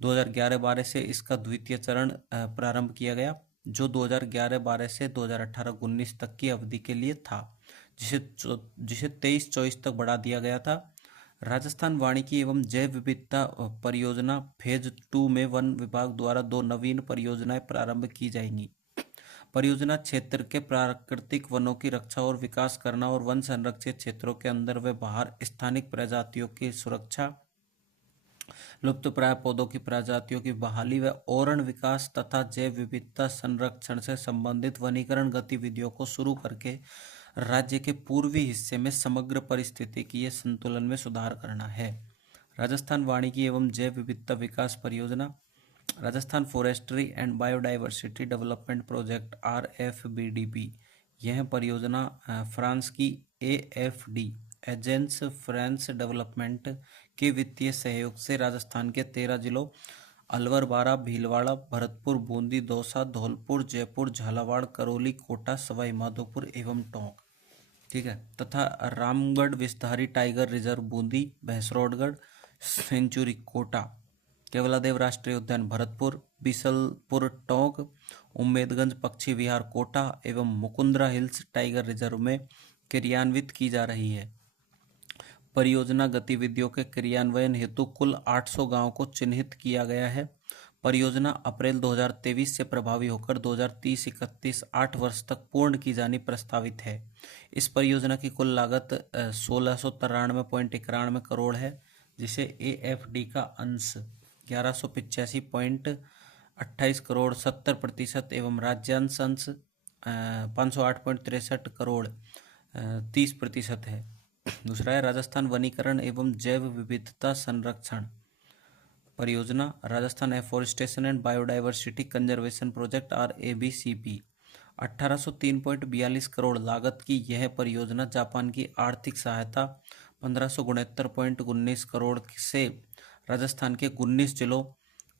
2011-12 से इसका द्वितीय चरण प्रारंभ किया गया, जो 2011-12 से 2018-19 तक की अवधि के लिए था, जिसे 23-24 तक बढ़ा दिया गया था। राजस्थान वानिकी एवं जैव विविधता परियोजना फेज 2 में वन विभाग द्वारा 2 नवीन परियोजनाएं प्रारंभ की जाएंगी। परियोजना क्षेत्र के प्राकृतिक वनों की रक्षा और विकास करना और वन संरक्षित क्षेत्रों के अंदर व बाहर स्थानिक प्रजातियों की सुरक्षा, लुप्तप्राय पौधों की प्रजातियों की बहाली व ओरण विकास तथा जैव विविधता संरक्षण से संबंधित वनीकरण गतिविधियों को शुरू करके राज्य के पूर्वी हिस्से में समग्र पारिस्थितिकीय संतुलन में सुधार करना है। राजस्थान वानिकी एवं जैव विविधता विकास परियोजना Rajasthan forestry and biodiversity development project RFBDP। यह परियोजना फ्रांस की AFD एजेंस फ्रांस डेवलपमेंट के वित्तीय सहयोग से राजस्थान के 13 जिलों अलवर, बारां, भीलवाड़ा, भरतपुर, बूंदी, दौसा, धौलपुर, जयपुर, झालावाड़, करौली, कोटा, सवाई माधोपुर एवं टोंक, ठीक है, तथा Ramgarh Vishdhari tiger reserve Bundi, Bhainsrodgarh sanctuary Kota, Keoladeo राष्ट्रीय उद्यान भरतपुर, बीसलपुर टोंक, उम्मेदगंज पक्षी विहार कोटा एवं मुकुंदरा हिल्स टाइगर रिजर्व में क्रियान्वित की जा रही है। परियोजना गतिविधियों के क्रियान्वयन हेतु कुल 800 गांवों को चिन्हित किया गया है। परियोजना अप्रैल 2023 से प्रभावी होकर 2030-31 8 वर्ष तक पूर्ण की जानी प्रस्तावित है। इस परियोजना की कुल लागत 1693.91 करोड़ है, जिसे AFD का अंश 1185.28 करोड़ 70% एवं राज्यांश अंश 508.63 करोड़ 30% है। दूसरा है राजस्थान वनीकरण एवं जैव विविधता संरक्षण परियोजना, Rajasthan afforestation and biodiversity conservation project RABCP। 1803.42 crore लागत की यह परियोजना जापान की आर्थिक सहायता 1569.19 करोड़ से राजस्थान के 19 जिलों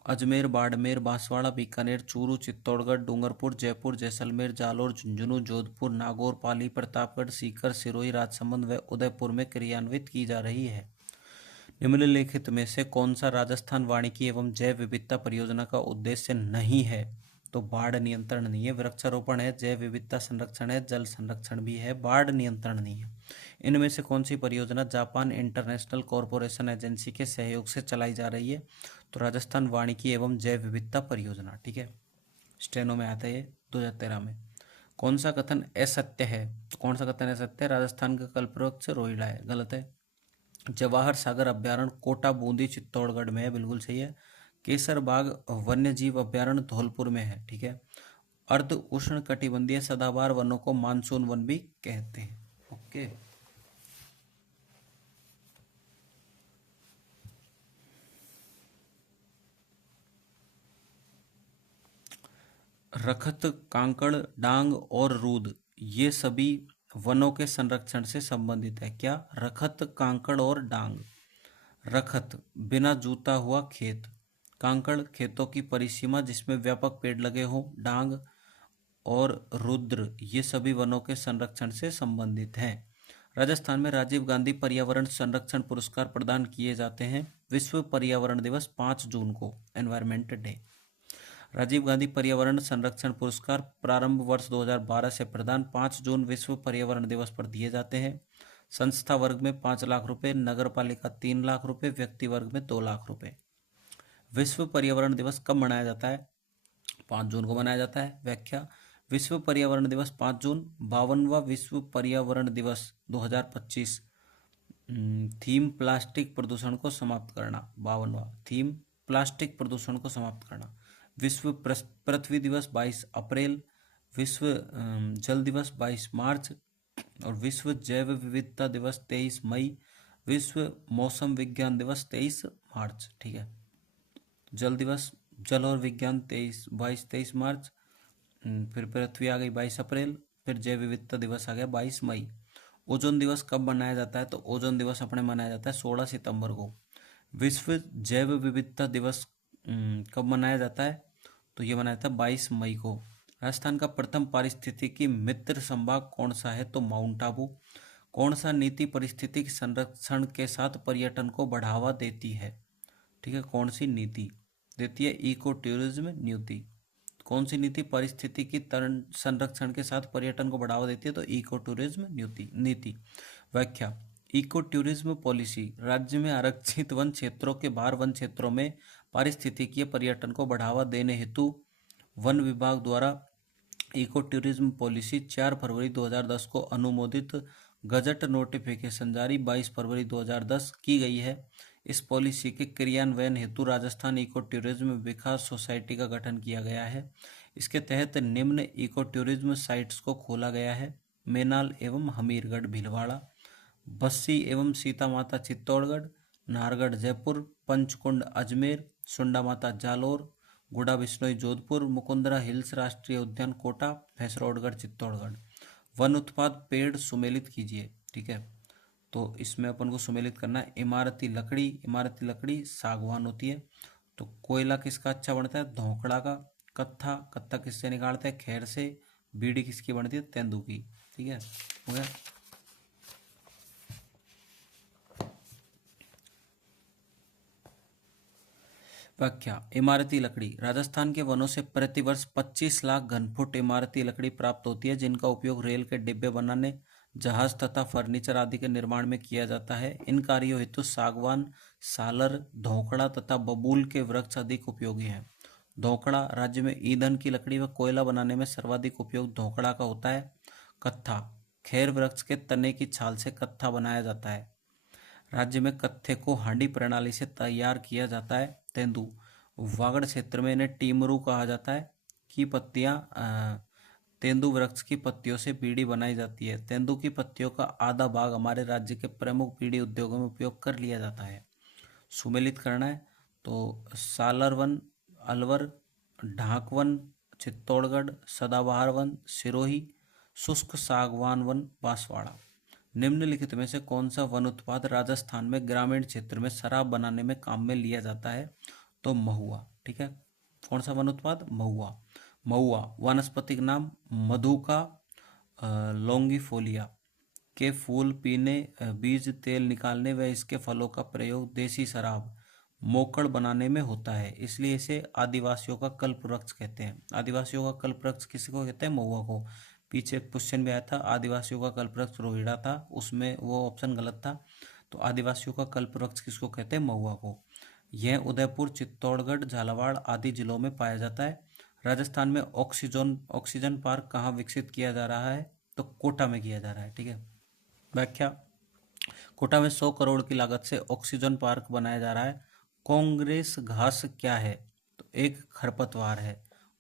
अजमेर, बाड़मेर, बांसवाड़ा, बीकानेर, चूरू, चित्तौड़गढ़, डूंगरपुर, जयपुर, जैसलमेर, जालोर, झुंझुनू, जोधपुर, नागौर, पाली, प्रतापगढ़, सीकर, सिरोही, राजसमंद व उदयपुर में क्रियान्वित की जा रही है। निम्नलिखित में से कौन सा राजस्थान वानिकी एवं जैव विविधता परियोजना का उद्देश्य नहीं है? तो बाढ़ नियंत्रण नहीं है, वृक्षारोपण है, जैव विविधता संरक्षण है, जल संरक्षण भी है, बाढ़ नियंत्रण नहीं है। इनमें से कौन सी परियोजना जापान इंटरनेशनल कॉरपोरेशन एजेंसी के सहयोग से चलाई जा रही है? तो राजस्थान वानिकी एवं जैव विविधता परियोजना। ठीक है, स्टेनो में आता है ये 2013 में। कौन सा कथन असत्य है? तो कौन सा कथन असत्य है? राजस्थान का कल्पवृक्ष रोहिड़ा है, गलत है। जवाहर सागर अभ्यारण्य कोटा बूंदी चित्तौड़गढ़ में है, बिल्कुल सही है। केसर बाग वन्य जीव अभ्यारण्य धौलपुर में है। ठीक है। अर्ध उष्ण कटिबंधीय सदाबहार वनों को मानसून वन भी कहते हैं। ओके। रखत, कांकड़, डांग और रूद ये सभी वनों के संरक्षण से संबंधित है। क्या? रखत, कांकड़ और डांग। रखत बिना जूता हुआ खेत, कांकड़ खेतों की परिसीमा जिसमें व्यापक पेड़ लगे हों, डांग और रुद्र ये सभी वनों के संरक्षण से संबंधित हैं। राजस्थान में राजीव गांधी पर्यावरण संरक्षण पुरस्कार प्रदान किए जाते हैं। विश्व पर्यावरण दिवस 5 जून को, एनवायरमेंट डे। राजीव गांधी पर्यावरण संरक्षण पुरस्कार प्रारंभ वर्ष 2012 से प्रदान 5 जून विश्व पर्यावरण दिवस पर दिए जाते हैं। संस्था वर्ग में 5 लाख रुपए, नगर पालिका 3 लाख रुपए, व्यक्ति वर्ग में 2 लाख रुपए। विश्व पर्यावरण दिवस कब मनाया जाता है? 5 जून को मनाया जाता है। व्याख्या: विश्व पर्यावरण दिवस 5 जून। 52वां विश्व पर्यावरण दिवस 2025। थीम प्लास्टिक प्रदूषण को समाप्त करना। 52वां थीम प्लास्टिक प्रदूषण को समाप्त करना। विश्व पृथ्वी दिवस 22 अप्रैल। विश्व जल दिवस 22 मार्च और विश्व जैव विविधता दिवस 23 मई। विश्व मौसम विज्ञान दिवस 23 मार्च। ठीक है। जल दिवस, जल और विज्ञान 23 मार्च। फिर पृथ्वी आ गई 22 अप्रैल। फिर जैव विविधता दिवस आ गया 22 मई। ओजोन दिवस कब मनाया जाता है? तो ओजोन दिवस अपने मनाया जाता है 16 सितंबर को। विश्व जैव विविधता दिवस कब मनाया जाता है? तो ये मनाया जाता है 22 मई को। राजस्थान का प्रथम पारिस्थितिकी मित्र संभाग कौन सा है? तो माउंट आबू। कौन सा नीति पारिस्थितिक संरक्षण के साथ पर्यटन को बढ़ावा देती है? ठीक है, कौन सी नीति देती है? इको टूरिज्म नीति। कौन सी नीति पारिस्थितिकी संरक्षण के साथ पर्यटन को बढ़ावा देती है? तो इको टूरिज्म नीति। व्याख्या: इको टूरिज्म पॉलिसी राज्य में आरक्षित वन क्षेत्रों के बाहर वन क्षेत्रों में पारिस्थितिकीय पर्यटन को बढ़ावा देने हेतु वन विभाग द्वारा इको टूरिज्म पॉलिसी 4 फरवरी 2010 को अनुमोदित गजट नोटिफिकेशन जारी 22 फरवरी 2010 की गई है। इस पॉलिसी के क्रियान्वयन हेतु राजस्थान इको टूरिज्म विकास सोसाइटी का गठन किया गया है। इसके तहत निम्न इको टूरिज्म साइट्स को खोला गया है: मेनाल एवं हमीरगढ़ भीलवाड़ा, बस्सी एवं सीता माता चित्तौड़गढ़, नाहरगढ़ जयपुर, पंचकुंड अजमेर, सुंडा माता जालोर, गुड़ा बिश्नोई जोधपुर, मुकुंदरा हिल्स राष्ट्रीय उद्यान कोटा, भैंसरोडगढ़ चित्तौड़गढ़। वन उत्पाद पेड़ सुमेलित कीजिए। ठीक है, तो इसमें अपन को सुमेलित करना है इमारती लकड़ी सागवान होती है। तो कोयला किसका अच्छा बनता है? धोकड़ा का। कत्था किससे निकालते हैं? खैर से। बीड़ी किसकी बनती है? तेंदू की। ठीक है, हो गया। व्याख्या: इमारती लकड़ी राजस्थान के वनों से प्रतिवर्ष 25 लाख घनफुट इमारती लकड़ी प्राप्त होती है, जिनका उपयोग रेल के डिब्बे बनाने, जहाज तथा फर्नीचर आदि के निर्माण में किया जाता है। इन कार्यों हेतु सागवान, सालर, धोकड़ा तथा बबूल के वृक्ष अधिक उपयोगी हैं। धोकड़ा राज्य में ईंधन की लकड़ी व कोयला बनाने में सर्वाधिक उपयोग धोकड़ा का होता है। कत्था खैर वृक्ष के तने की छाल से कत्था बनाया जाता है। राज्य में कत्थे को हांडी प्रणाली से तैयार किया जाता है। तेंदू वागड़ क्षेत्र में इन्हें टीमरू कहा जाता है। की पत्तियां तेंदू वृक्ष की पत्तियों से बीड़ी बनाई जाती है। तेंदू की पत्तियों का आधा भाग हमारे राज्य के प्रमुख बीड़ी उद्योगों में उपयोग कर लिया जाता है। सुमेलित करना है तो सालर वन अलवर, ढाक वन चित्तौड़गढ़, सदाबहार वन सिरोही, शुष्क सागवान वन बांसवाड़ा। निम्नलिखित में से कौन सा वन उत्पाद राजस्थान में ग्रामीण क्षेत्र में शराब बनाने में काम में लिया जाता है? तो महुआ। ठीक है, कौन सा वन उत्पाद? महुआ। महुआ वानस्पतिक नाम मधुका लॉन्गिफोलिया। के फूल पीने, बीज तेल निकालने व इसके फलों का प्रयोग देसी शराब मोकड़ बनाने में होता है, इसलिए इसे आदिवासियों का कल्पवृक्ष कहते हैं। आदिवासियों का कल्पवृक्ष किसको कहते हैं? महुआ को। पीछे एक क्वेश्चन भी आया था, आदिवासियों का कल्पवृक्ष रोहिड़ा था, उसमें वो ऑप्शन गलत था। तो आदिवासियों का कल्पवृक्ष किसको कहते हैं? महुआ को। यह उदयपुर, चित्तौड़गढ़, झालावाड़ आदि जिलों में पाया जाता है। राजस्थान में ऑक्सीजन पार्क कहाँ विकसित किया जा रहा है? तो कोटा में किया जा रहा है। ठीक है। व्याख्या, कोटा में 100 करोड़ की लागत से ऑक्सीजन पार्क बनाया जा रहा है। कांग्रेस घास क्या है? तो एक खरपतवार है।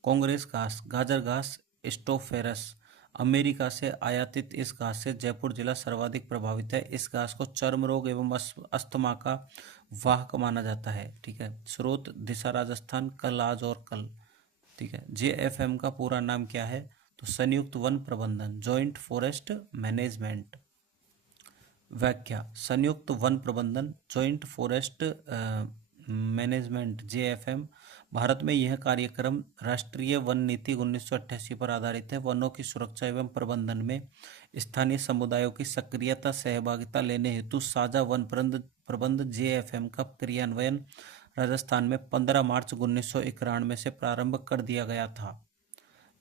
कांग्रेस घास, गाजर घास, स्टोफेरस। अमेरिका से आयातित इस घास से जयपुर जिला सर्वाधिक प्रभावित है। इस घास को चर्म रोग एवं अस्थमा का वाहक माना जाता है। ठीक है। स्रोत दिशा राजस्थान, कल आज और कल। ठीक है। JFM का पूरा नाम क्या है? तो संयुक्त वन प्रबंधन, जॉइंट फॉरेस्ट मैनेजमेंट। व्याख्या, संयुक्त वन प्रबंधन, joint forest management, JFM। Bharat में यह कार्यक्रम राष्ट्रीय वन नीति 1988 पर आधारित है। वनों की सुरक्षा एवं प्रबंधन में स्थानीय समुदायों की सक्रियता सहभागिता लेने हेतु साझा वन प्रबंध JFM का क्रियान्वयन राजस्थान में 15 मार्च 1991 से प्रारंभ कर दिया गया था,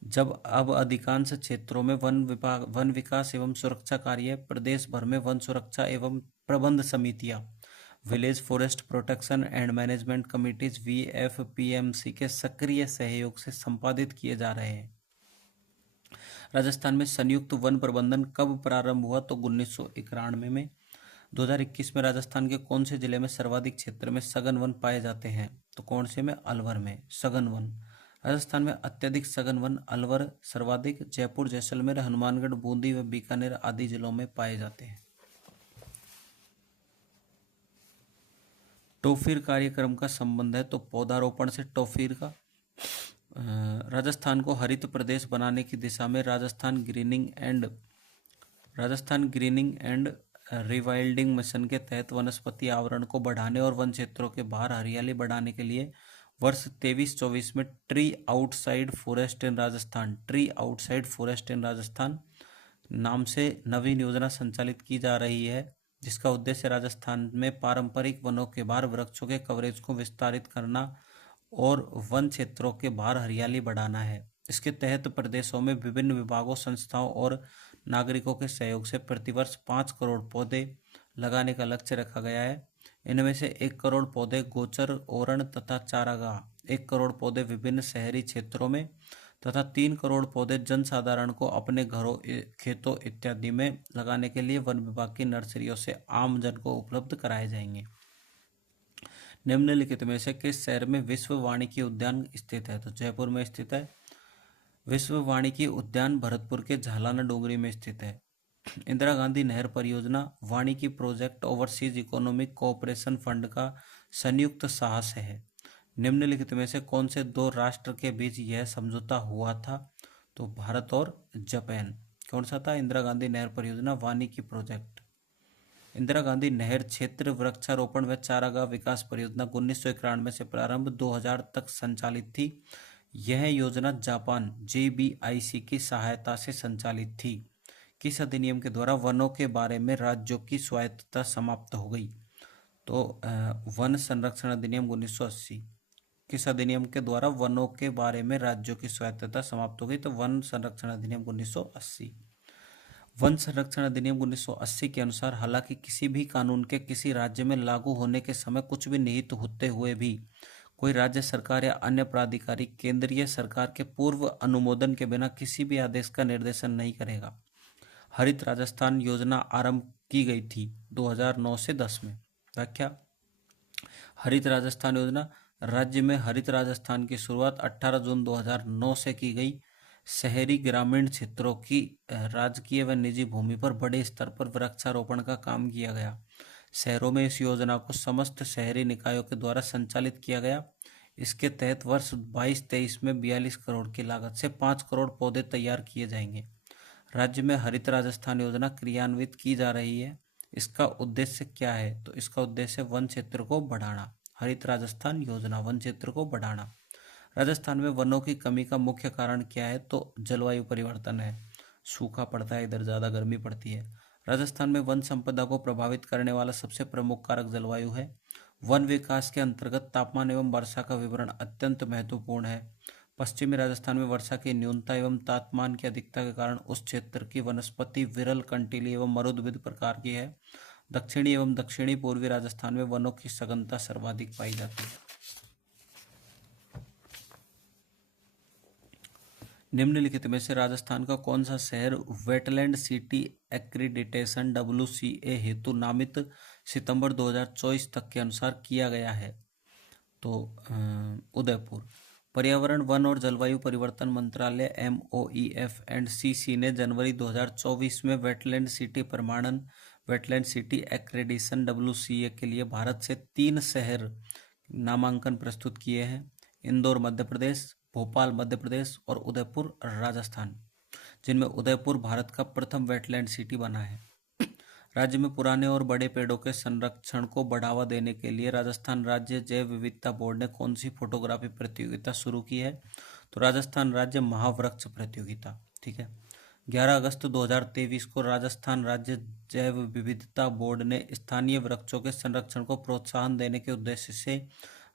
जब अब अधिकांश क्षेत्रों में वन विकास एवं सुरक्षा कार्य प्रदेश भर में वन सुरक्षा एवं प्रबंध समितियां, village forest protection and management committees VFPMC के सक्रिय सहयोग से संपादित किए जा रहे हैं। राजस्थान में संयुक्त वन प्रबंधन कब प्रारंभ हुआ? तो 1991 में। 2021 में राजस्थान के कौन से जिले में सर्वाधिक क्षेत्र में सघन वन पाए जाते हैं? तो कौन से में? अलवर में सघन वन। राजस्थान में अत्यधिक सघन वन अलवर सर्वाधिक, जयपुर, जैसलमेर, हनुमानगढ़, बूंदी व बीकानेर आदि जिलों में पाए जाते हैं। टोफिर कार्यक्रम का संबंध है तो पौधारोपण से टोफिर का। राजस्थान को हरित प्रदेश बनाने की दिशा में राजस्थान ग्रीनिंग एंड रिवाइल्डिंग मिशन के तहत वनस्पति आवरण को बढ़ाने और वन क्षेत्रों के बाहर हरियाली बढ़ाने के लिए वर्ष 23-24 में ट्री आउटसाइड फॉरेस्ट इन राजस्थान नाम से नवीन योजना संचालित की जा रही है, जिसका उद्देश्य राजस्थान में पारंपरिक वनों के बाहर वृक्षों के कवरेज को विस्तारित करना और वन क्षेत्रों के बाहर हरियाली बढ़ाना है। इसके तहत प्रदेशों में विभिन्न विभागों, संस्थाओं और नागरिकों के सहयोग से प्रतिवर्ष 5 करोड़ पौधे लगाने का लक्ष्य रखा गया है। इनमें से 1 करोड़ पौधे गोचर, ओरण तथा चारागाह, 1 करोड़ पौधे विभिन्न शहरी क्षेत्रों में तथा 3 करोड़ पौधे जनसाधारण को अपने घरों, खेतों इत्यादि में लगाने के लिए वन विभाग की नर्सरियों से आम जन को उपलब्ध कराए जाएंगे। निम्नलिखित में से किस शहर में विश्व वानिकी उद्यान स्थित है? तो जयपुर में स्थित है। विश्व वानिकी उद्यान भरतपुर के झालाना डोंगरी में स्थित है। इंदिरा गांधी नहर परियोजना वानिकी project overseas economic cooperation fund का संयुक्त साहस है। निम्नलिखित में से कौन से दो राष्ट्र के बीच यह समझौता हुआ था? तो भारत और जापान। कौन सा था? इंदिरा गांधी नहर परियोजना वानिकी प्रोजेक्ट। इंदिरा गांधी नहर क्षेत्र वृक्षारोपण व चारागाह विकास परियोजना 1991 से प्रारंभ 2000 तक संचालित थी। यह योजना जापान JBIC की सहायता से संचालित थी। किस अधिनियम के द्वारा वनों के बारे में राज्यों की स्वायत्तता समाप्त हो गई? तो वन संरक्षण अधिनियम 1980। किस अधिनियम के द्वारा वनों के बारे में राज्यों की स्वायत्तता समाप्त हो गई? तो वन संरक्षण अधिनियम 1980। वन संरक्षण अधिनियम 1980 के अनुसार हालांकि किसी भी कानून के किसी राज्य में लागू होने के समय कुछ भी निहित होते हुए भी कोई राज्य सरकार या अन्य प्राधिकारी केंद्रीय सरकार के पूर्व अनुमोदन के बिना किसी भी आदेश का निर्देशन नहीं करेगा। हरित राजस्थान योजना आरंभ की गई थी 2009 से 10 में। व्याख्या, हरित राजस्थान योजना राज्य में हरित राजस्थान की शुरुआत 18 जून 2009 से की गई। शहरी ग्रामीण क्षेत्रों की राजकीय व निजी भूमि पर बड़े स्तर पर वृक्षारोपण का काम किया गया। शहरों में इस योजना को समस्त शहरी निकायों के द्वारा संचालित किया गया। इसके तहत वर्ष 22-23 में 42 करोड़ की लागत से 5 करोड़ पौधे तैयार किए जाएंगे। राज्य में हरित राजस्थान योजना क्रियान्वित की जा रही है। इसका उद्देश्य क्या है? तो इसका उद्देश्य वन क्षेत्र को बढ़ाना। हरित राजस्थान योजना वन क्षेत्र को बढ़ाना। राजस्थान में वनों की कमी का मुख्य कारण क्या है? तो जलवायु परिवर्तन है। सूखा पड़ता है, इधर ज़्यादा गर्मी पड़ती है। राजस्थान में वन संपदा को प्रभावित करने वाला सबसे प्रमुख कारक जलवायु है। वन विकास के अंतर्गत तापमान एवं वर्षा का विवरण अत्यंत महत्वपूर्ण है। पश्चिमी राजस्थान में वर्षा की न्यूनता एवं तापमान की अधिकता के कारण उस क्षेत्र की वनस्पति विरल, कंटीली एवं मरुद्भिद प्रकार की है। दक्षिणी एवं दक्षिणी पूर्वी राजस्थान में वनों की सघनता सर्वाधिक पाई जाती है। निम्नलिखित में से राजस्थान का कौन सा शहर वेटलैंड सिटी एक्रीडिटेशन WCA हेतु नामित सितंबर 2024 तक के अनुसार किया गया है? तो उदयपुर। पर्यावरण, वन और जलवायु परिवर्तन मंत्रालय MOEF&CC ने जनवरी 2024 में वेटलैंड सिटी प्रमाणन वेटलैंड सिटी एक्रेडिशन WCA के लिए भारत से 3 शहर नामांकन प्रस्तुत किए हैं। इंदौर मध्य प्रदेश, भोपाल मध्य प्रदेश और उदयपुर राजस्थान, जिनमें उदयपुर भारत का प्रथम वेटलैंड सिटी बना है। राज्य में पुराने और बड़े पेड़ों के संरक्षण को बढ़ावा देने के लिए राजस्थान राज्य जैव विविधता बोर्ड ने कौन सी फोटोग्राफी प्रतियोगिता शुरू की है? तो राजस्थान राज्य महावृक्ष प्रतियोगिता। ठीक है। 11 अगस्त 2023 को राजस्थान राज्य जैव विविधता बोर्ड ने स्थानीय वृक्षों के संरक्षण को प्रोत्साहन देने के उद्देश्य से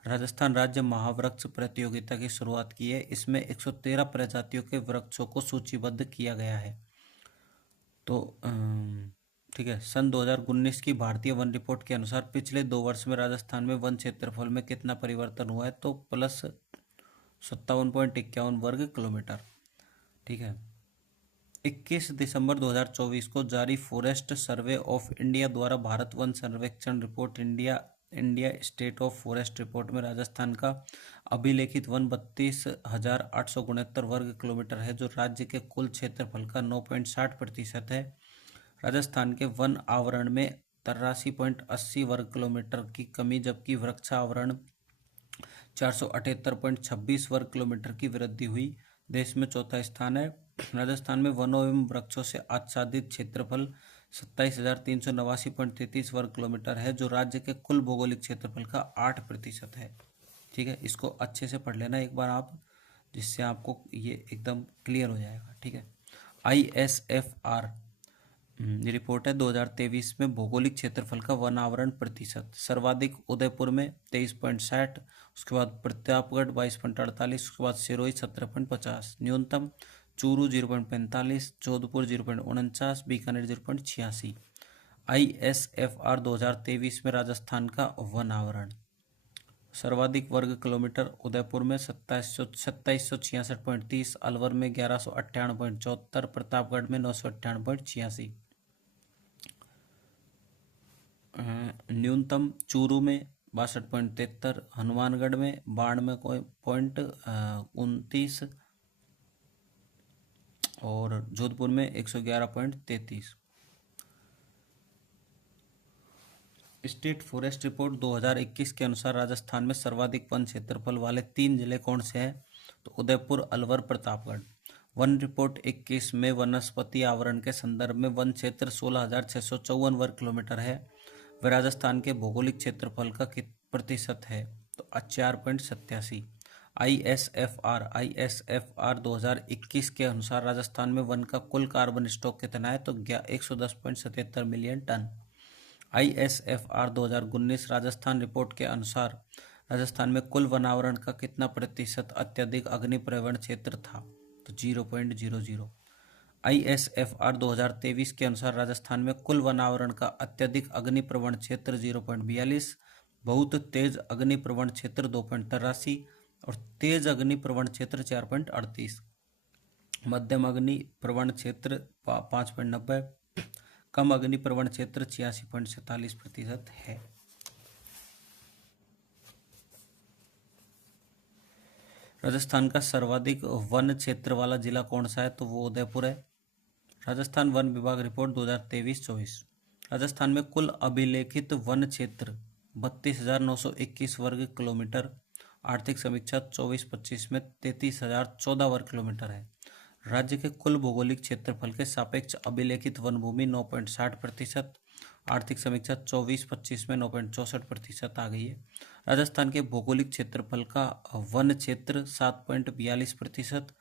राजस्थान राज्य महावृक्ष प्रतियोगिता की शुरुआत की है। इसमें 113 प्रजातियों के वृक्षों को सूचीबद्ध किया गया है। तो ठीक है। सन 2019 की भारतीय वन रिपोर्ट के अनुसार पिछले 2 वर्ष में राजस्थान में वन क्षेत्रफल में कितना परिवर्तन हुआ है? तो प्लस 57.51 वर्ग किलोमीटर। ठीक है। 21 दिसंबर 2024 को जारी फॉरेस्ट सर्वे ऑफ इंडिया द्वारा भारत वन सर्वेक्षण report India state of forest report में राजस्थान का अभिलेखित वन 32,869 वर्ग किलोमीटर है, जो राज्य के कुल क्षेत्रफल का 9.60% है। राजस्थान के वन आवरण में 83.80 वर्ग किलोमीटर की कमी, जबकि वृक्ष आवरण 478.26 वर्ग किलोमीटर की वृद्धि हुई। देश में चौथा स्थान है। राजस्थान में वनों एवं वृक्षों से आच्छादित क्षेत्रफल 27,389.33 वर्ग किलोमीटर है, जो राज्य के कुल भौगोलिक क्षेत्रफल का 8% है। ठीक है। इसको अच्छे से पढ़ लेना एक बार आप, जिससे आपको ये एकदम क्लियर हो जाएगा। ठीक है। ISFR रिपोर्ट है 2023 में भौगोलिक क्षेत्रफल का वन आवरण प्रतिशत। सर्वाधिक उदयपुर में 23.60, उसके बाद प्रतापगढ़ 22.48, उसके बाद सिरोही 17.50, न्यूनतम चूरू 0.45, जोधपुर 0.49, बीकानेर 0.86। ISFR 2023 में राजस्थान का वन आवरण सर्वाधिक वर्ग किलोमीटर उदयपुर में 2766.30, अलवर में 1198.74, प्रतापगढ़ में 998.86। न्यूनतम चूरू में 62.73, हनुमानगढ़ में 92.29 और जोधपुर में 111.33। स्टेट फॉरेस्ट रिपोर्ट 2021 के अनुसार राजस्थान में सर्वाधिक वन क्षेत्रफल वाले 3 जिले कौन से हैं? तो उदयपुर, अलवर, प्रतापगढ़। वन रिपोर्ट 21 में वनस्पति आवरण के संदर्भ में वन क्षेत्र 16,654 वर्ग किलोमीटर है। वह राजस्थान के भौगोलिक क्षेत्रफल का प्रतिशत है? तो 4.87। ISFR 2021 के अनुसार राजस्थान में वन का कुल कार्बन स्टॉक कितना है? तो 110.77 million ton. ISFR 2019 Rajasthan report के अनुसार राजस्थान में कुल वनावरण का कितना प्रतिशत अत्यधिक अग्निप्रवण क्षेत्र था? तो 0.00। ISFR 2023 के अनुसार राजस्थान में कुल वनावरण का अत्यधिक अग्निप्रवण क्षेत्र 0.42, बहुत तेज अग्निप्रवण क्षेत्र 2.83 और तेज अग्निप्रवण क्षेत्र 4.38, मध्यम अग्निप्रवण क्षेत्र 5.90, कम अग्निप्रवण क्षेत्र 86.47% है। राजस्थान का सर्वाधिक वन क्षेत्र वाला जिला कौन सा है? तो वो उदयपुर है। राजस्थान वन विभाग रिपोर्ट 2023-24। राजस्थान में कुल अभिलेखित वन क्षेत्र 32,921 वर्ग किलोमीटर, आर्थिक समीक्षा 24-25 में 33,014 वर्ग किलोमीटर है। राज्य के कुल भौगोलिक क्षेत्रफल के सापेक्ष अभिलेखित वन भूमि 9.60%, आर्थिक समीक्षा 24-25 में 9.64% आ गई है। राजस्थान के भौगोलिक क्षेत्रफल का वन क्षेत्र 7.42%,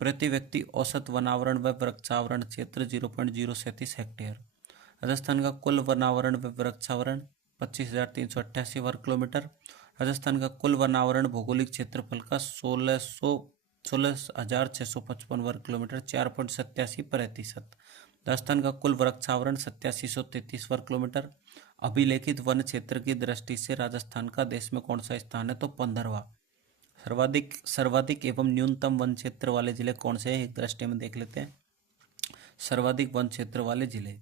प्रति व्यक्ति औसत वनावरण व वृक्षावरण क्षेत्र 0.037 हेक्टेयर। राजस्थान का कुल वनावरण व वृक्षावरण 25,388 वर्ग किलोमीटर। राजस्थान का कुल वनावरण भौगोलिक क्षेत्रफल का 16,655 वर्ग किलोमीटर 4.87%। राजस्थान का कुल वृक्षावरण 8733 वर्ग किलोमीटर। अभिलेखित वन क्षेत्र की दृष्टि से राजस्थान का देश में कौन सा स्थान है? तो 15वां। सर्वाधिक एवं न्यूनतम वन क्षेत्र वाले जिले कौन से हैं? एक दृष्टि में देख लेते हैं। सर्वाधिक वन क्षेत्र वाले जिले,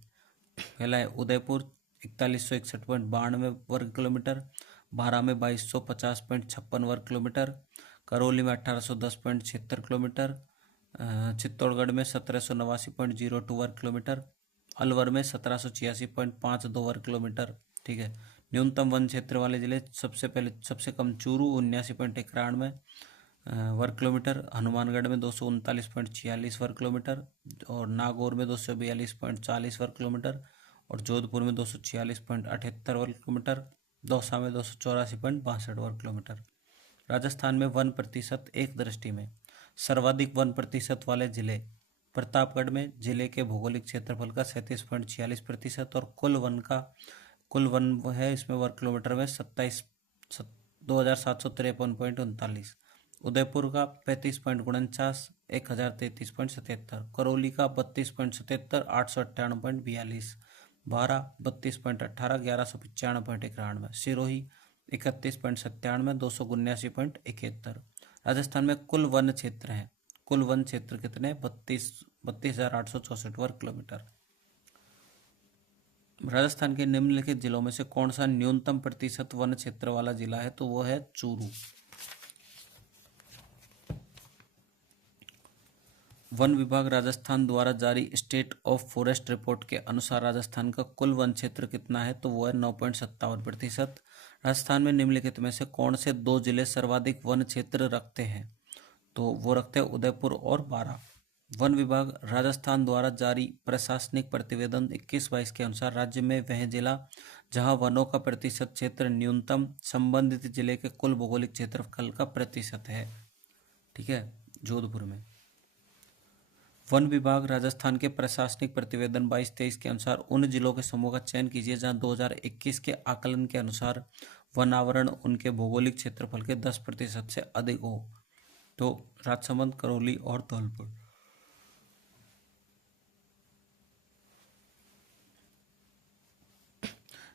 पहला है उदयपुर 4161.92 वर्ग किलोमीटर, बारा में 2250.56 वर्ग किलोमीटर, करौली में 1810.76 किलोमीटर, चित्तौड़गढ़ में 1789.02 वर्ग किलोमीटर, अलवर में 1786.52 वर्ग किलोमीटर। ठीक है। न्यूनतम वन क्षेत्र वाले जिले, सबसे कम चूरू 79.91 वर्ग किलोमीटर, हनुमानगढ़ में 239.46 वर्ग किलोमीटर, और नागौर में 242.40 वर्ग किलोमीटर, और जोधपुर में 246.78 वर्ग किलोमीटर, दौसा में 284.62 वर्ग किलोमीटर। राजस्थान में वन प्रतिशत एक दृष्टि में सर्वाधिक वन प्रतिशत वाले जिले, प्रतापगढ़ में जिले के भौगोलिक क्षेत्रफल का 37.46% और कुल वन है इसमें वर्ग किलोमीटर में 2,753.39। उदयपुर का 35.49, 1,033.77, करौली का 32.77, 898.42, बारा 32.18, 1195.91, सिरोही 31.97, 279.71। राजस्थान में कुल वन क्षेत्र है, कुल वन क्षेत्र कितने? 32,864 वर्ग किलोमीटर। राजस्थान के निम्नलिखित जिलों में से कौन सा न्यूनतम प्रतिशत वन क्षेत्र वाला जिला है? तो वो है चूरू। वन विभाग राजस्थान द्वारा जारी स्टेट ऑफ फॉरेस्ट रिपोर्ट के अनुसार राजस्थान का कुल वन क्षेत्र कितना है? तो वो है 9.57%। राजस्थान में निम्नलिखित में से कौन से दो जिले सर्वाधिक वन क्षेत्र रखते हैं? तो वो रखते हैं उदयपुर और बारा। वन विभाग राजस्थान द्वारा जारी प्रशासनिक प्रतिवेदन 21/22 के अनुसार राज्य में वह जिला जहां वनों का प्रतिशत क्षेत्र न्यूनतम संबंधित जिले के कुल भौगोलिक क्षेत्रफल का प्रतिशत है। ठीक है, जोधपुर में। वन विभाग राजस्थान के प्रशासनिक प्रतिवेदन 22-23 के अनुसार उन जिलों के समूह का चयन कीजिए जहां 2021 के आकलन के अनुसार वनावरण उनके भौगोलिक क्षेत्रफल के 10% से अधिक हो। तो राजसमंद, करौली और धौलपुर।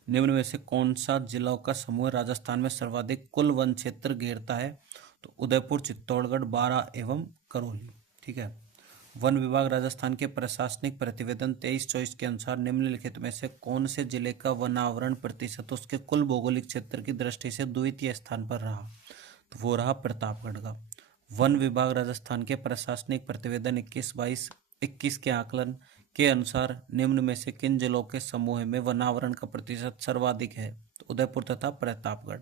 निम्न में से कौन सा जिलों का समूह राजस्थान में सर्वाधिक कुल वन क्षेत्र घेरता है? तो उदयपुर, चित्तौड़गढ़, बारा एवं करौली। ठीक है। वन विभाग राजस्थान के प्रशासनिक प्रतिवेदन 23-24 के अनुसार निम्नलिखित में से कौन से जिले का वनावरण प्रतिशत उसके कुल भौगोलिक क्षेत्र की दृष्टि से द्वितीय स्थान पर रहा? तो वो रहा प्रतापगढ़ का। वन विभाग राजस्थान के प्रशासनिक प्रतिवेदन 21 के आकलन के अनुसार निम्न में से किन जिलों के समूह में वनावरण का प्रतिशत सर्वाधिक है? तो उदयपुर तथा प्रतापगढ़।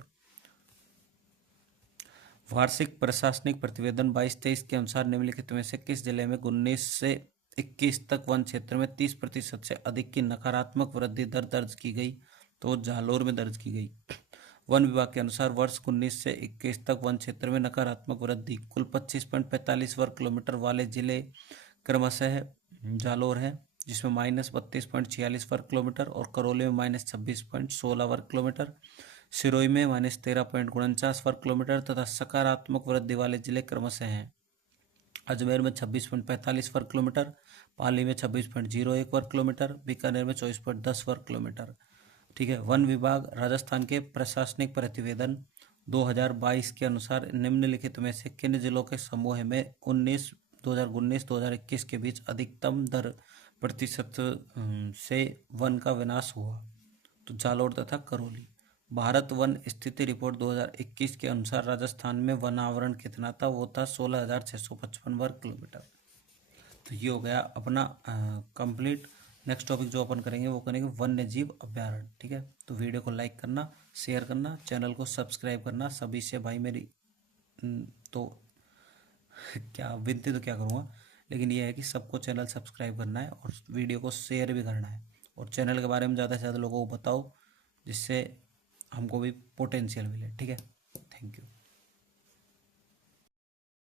वार्षिक प्रशासनिक प्रतिवेदन 22-23 के अनुसार निम्नलिखित में से किस जिले में 19 से 21 तक वन क्षेत्र में 30% से अधिक की नकारात्मक वृद्धि दर दर्ज की गई? तो जालोर में दर्ज की गई। वन विभाग के अनुसार वर्ष 19 से 21 तक वन क्षेत्र में नकारात्मक वृद्धि कुल 25.45 वर्ग किलोमीटर वाले जिले क्रमशः जालोर है जिसमें -32.46 वर्ग किलोमीटर, और करौली में -26.16 वर्ग किलोमीटर, सिरोही में -13.49 वर्ग किलोमीटर, तथा सकारात्मक वृद्धि वाले जिले क्रमशः हैं अजमेर में 26.45 वर्ग किलोमीटर, पाली में 26.01 वर्ग किलोमीटर, बीकानेर में 24.10 वर्ग किलोमीटर। ठीक है। वन विभाग राजस्थान के प्रशासनिक प्रतिवेदन 2022 के अनुसार निम्नलिखित में से किन जिलों के समूह में 2019-2021 के बीच अधिकतम दर प्रतिशत से वन का विनाश हुआ? तो जालोर तथा करौली। भारत वन स्थिति रिपोर्ट 2021 के अनुसार राजस्थान में वन आवरण कितना था? वो था 16,655 वर्ग किलोमीटर। तो ये हो गया अपना कंप्लीट। नेक्स्ट टॉपिक जो अपन करेंगे वो करेंगे वन्य जीव अभ्यारण्य। ठीक है। तो वीडियो को लाइक करना, शेयर करना, चैनल को सब्सक्राइब करना सभी से। भाई मेरी तो क्या विनती तो क्या करूँगा, लेकिन ये है कि सबको चैनल सब्सक्राइब करना है और वीडियो को शेयर भी करना है, और चैनल के बारे में ज़्यादा से ज़्यादा लोगों को बताओ जिससे हमको भी पोटेंशियल मिले। ठीक है। Thank you.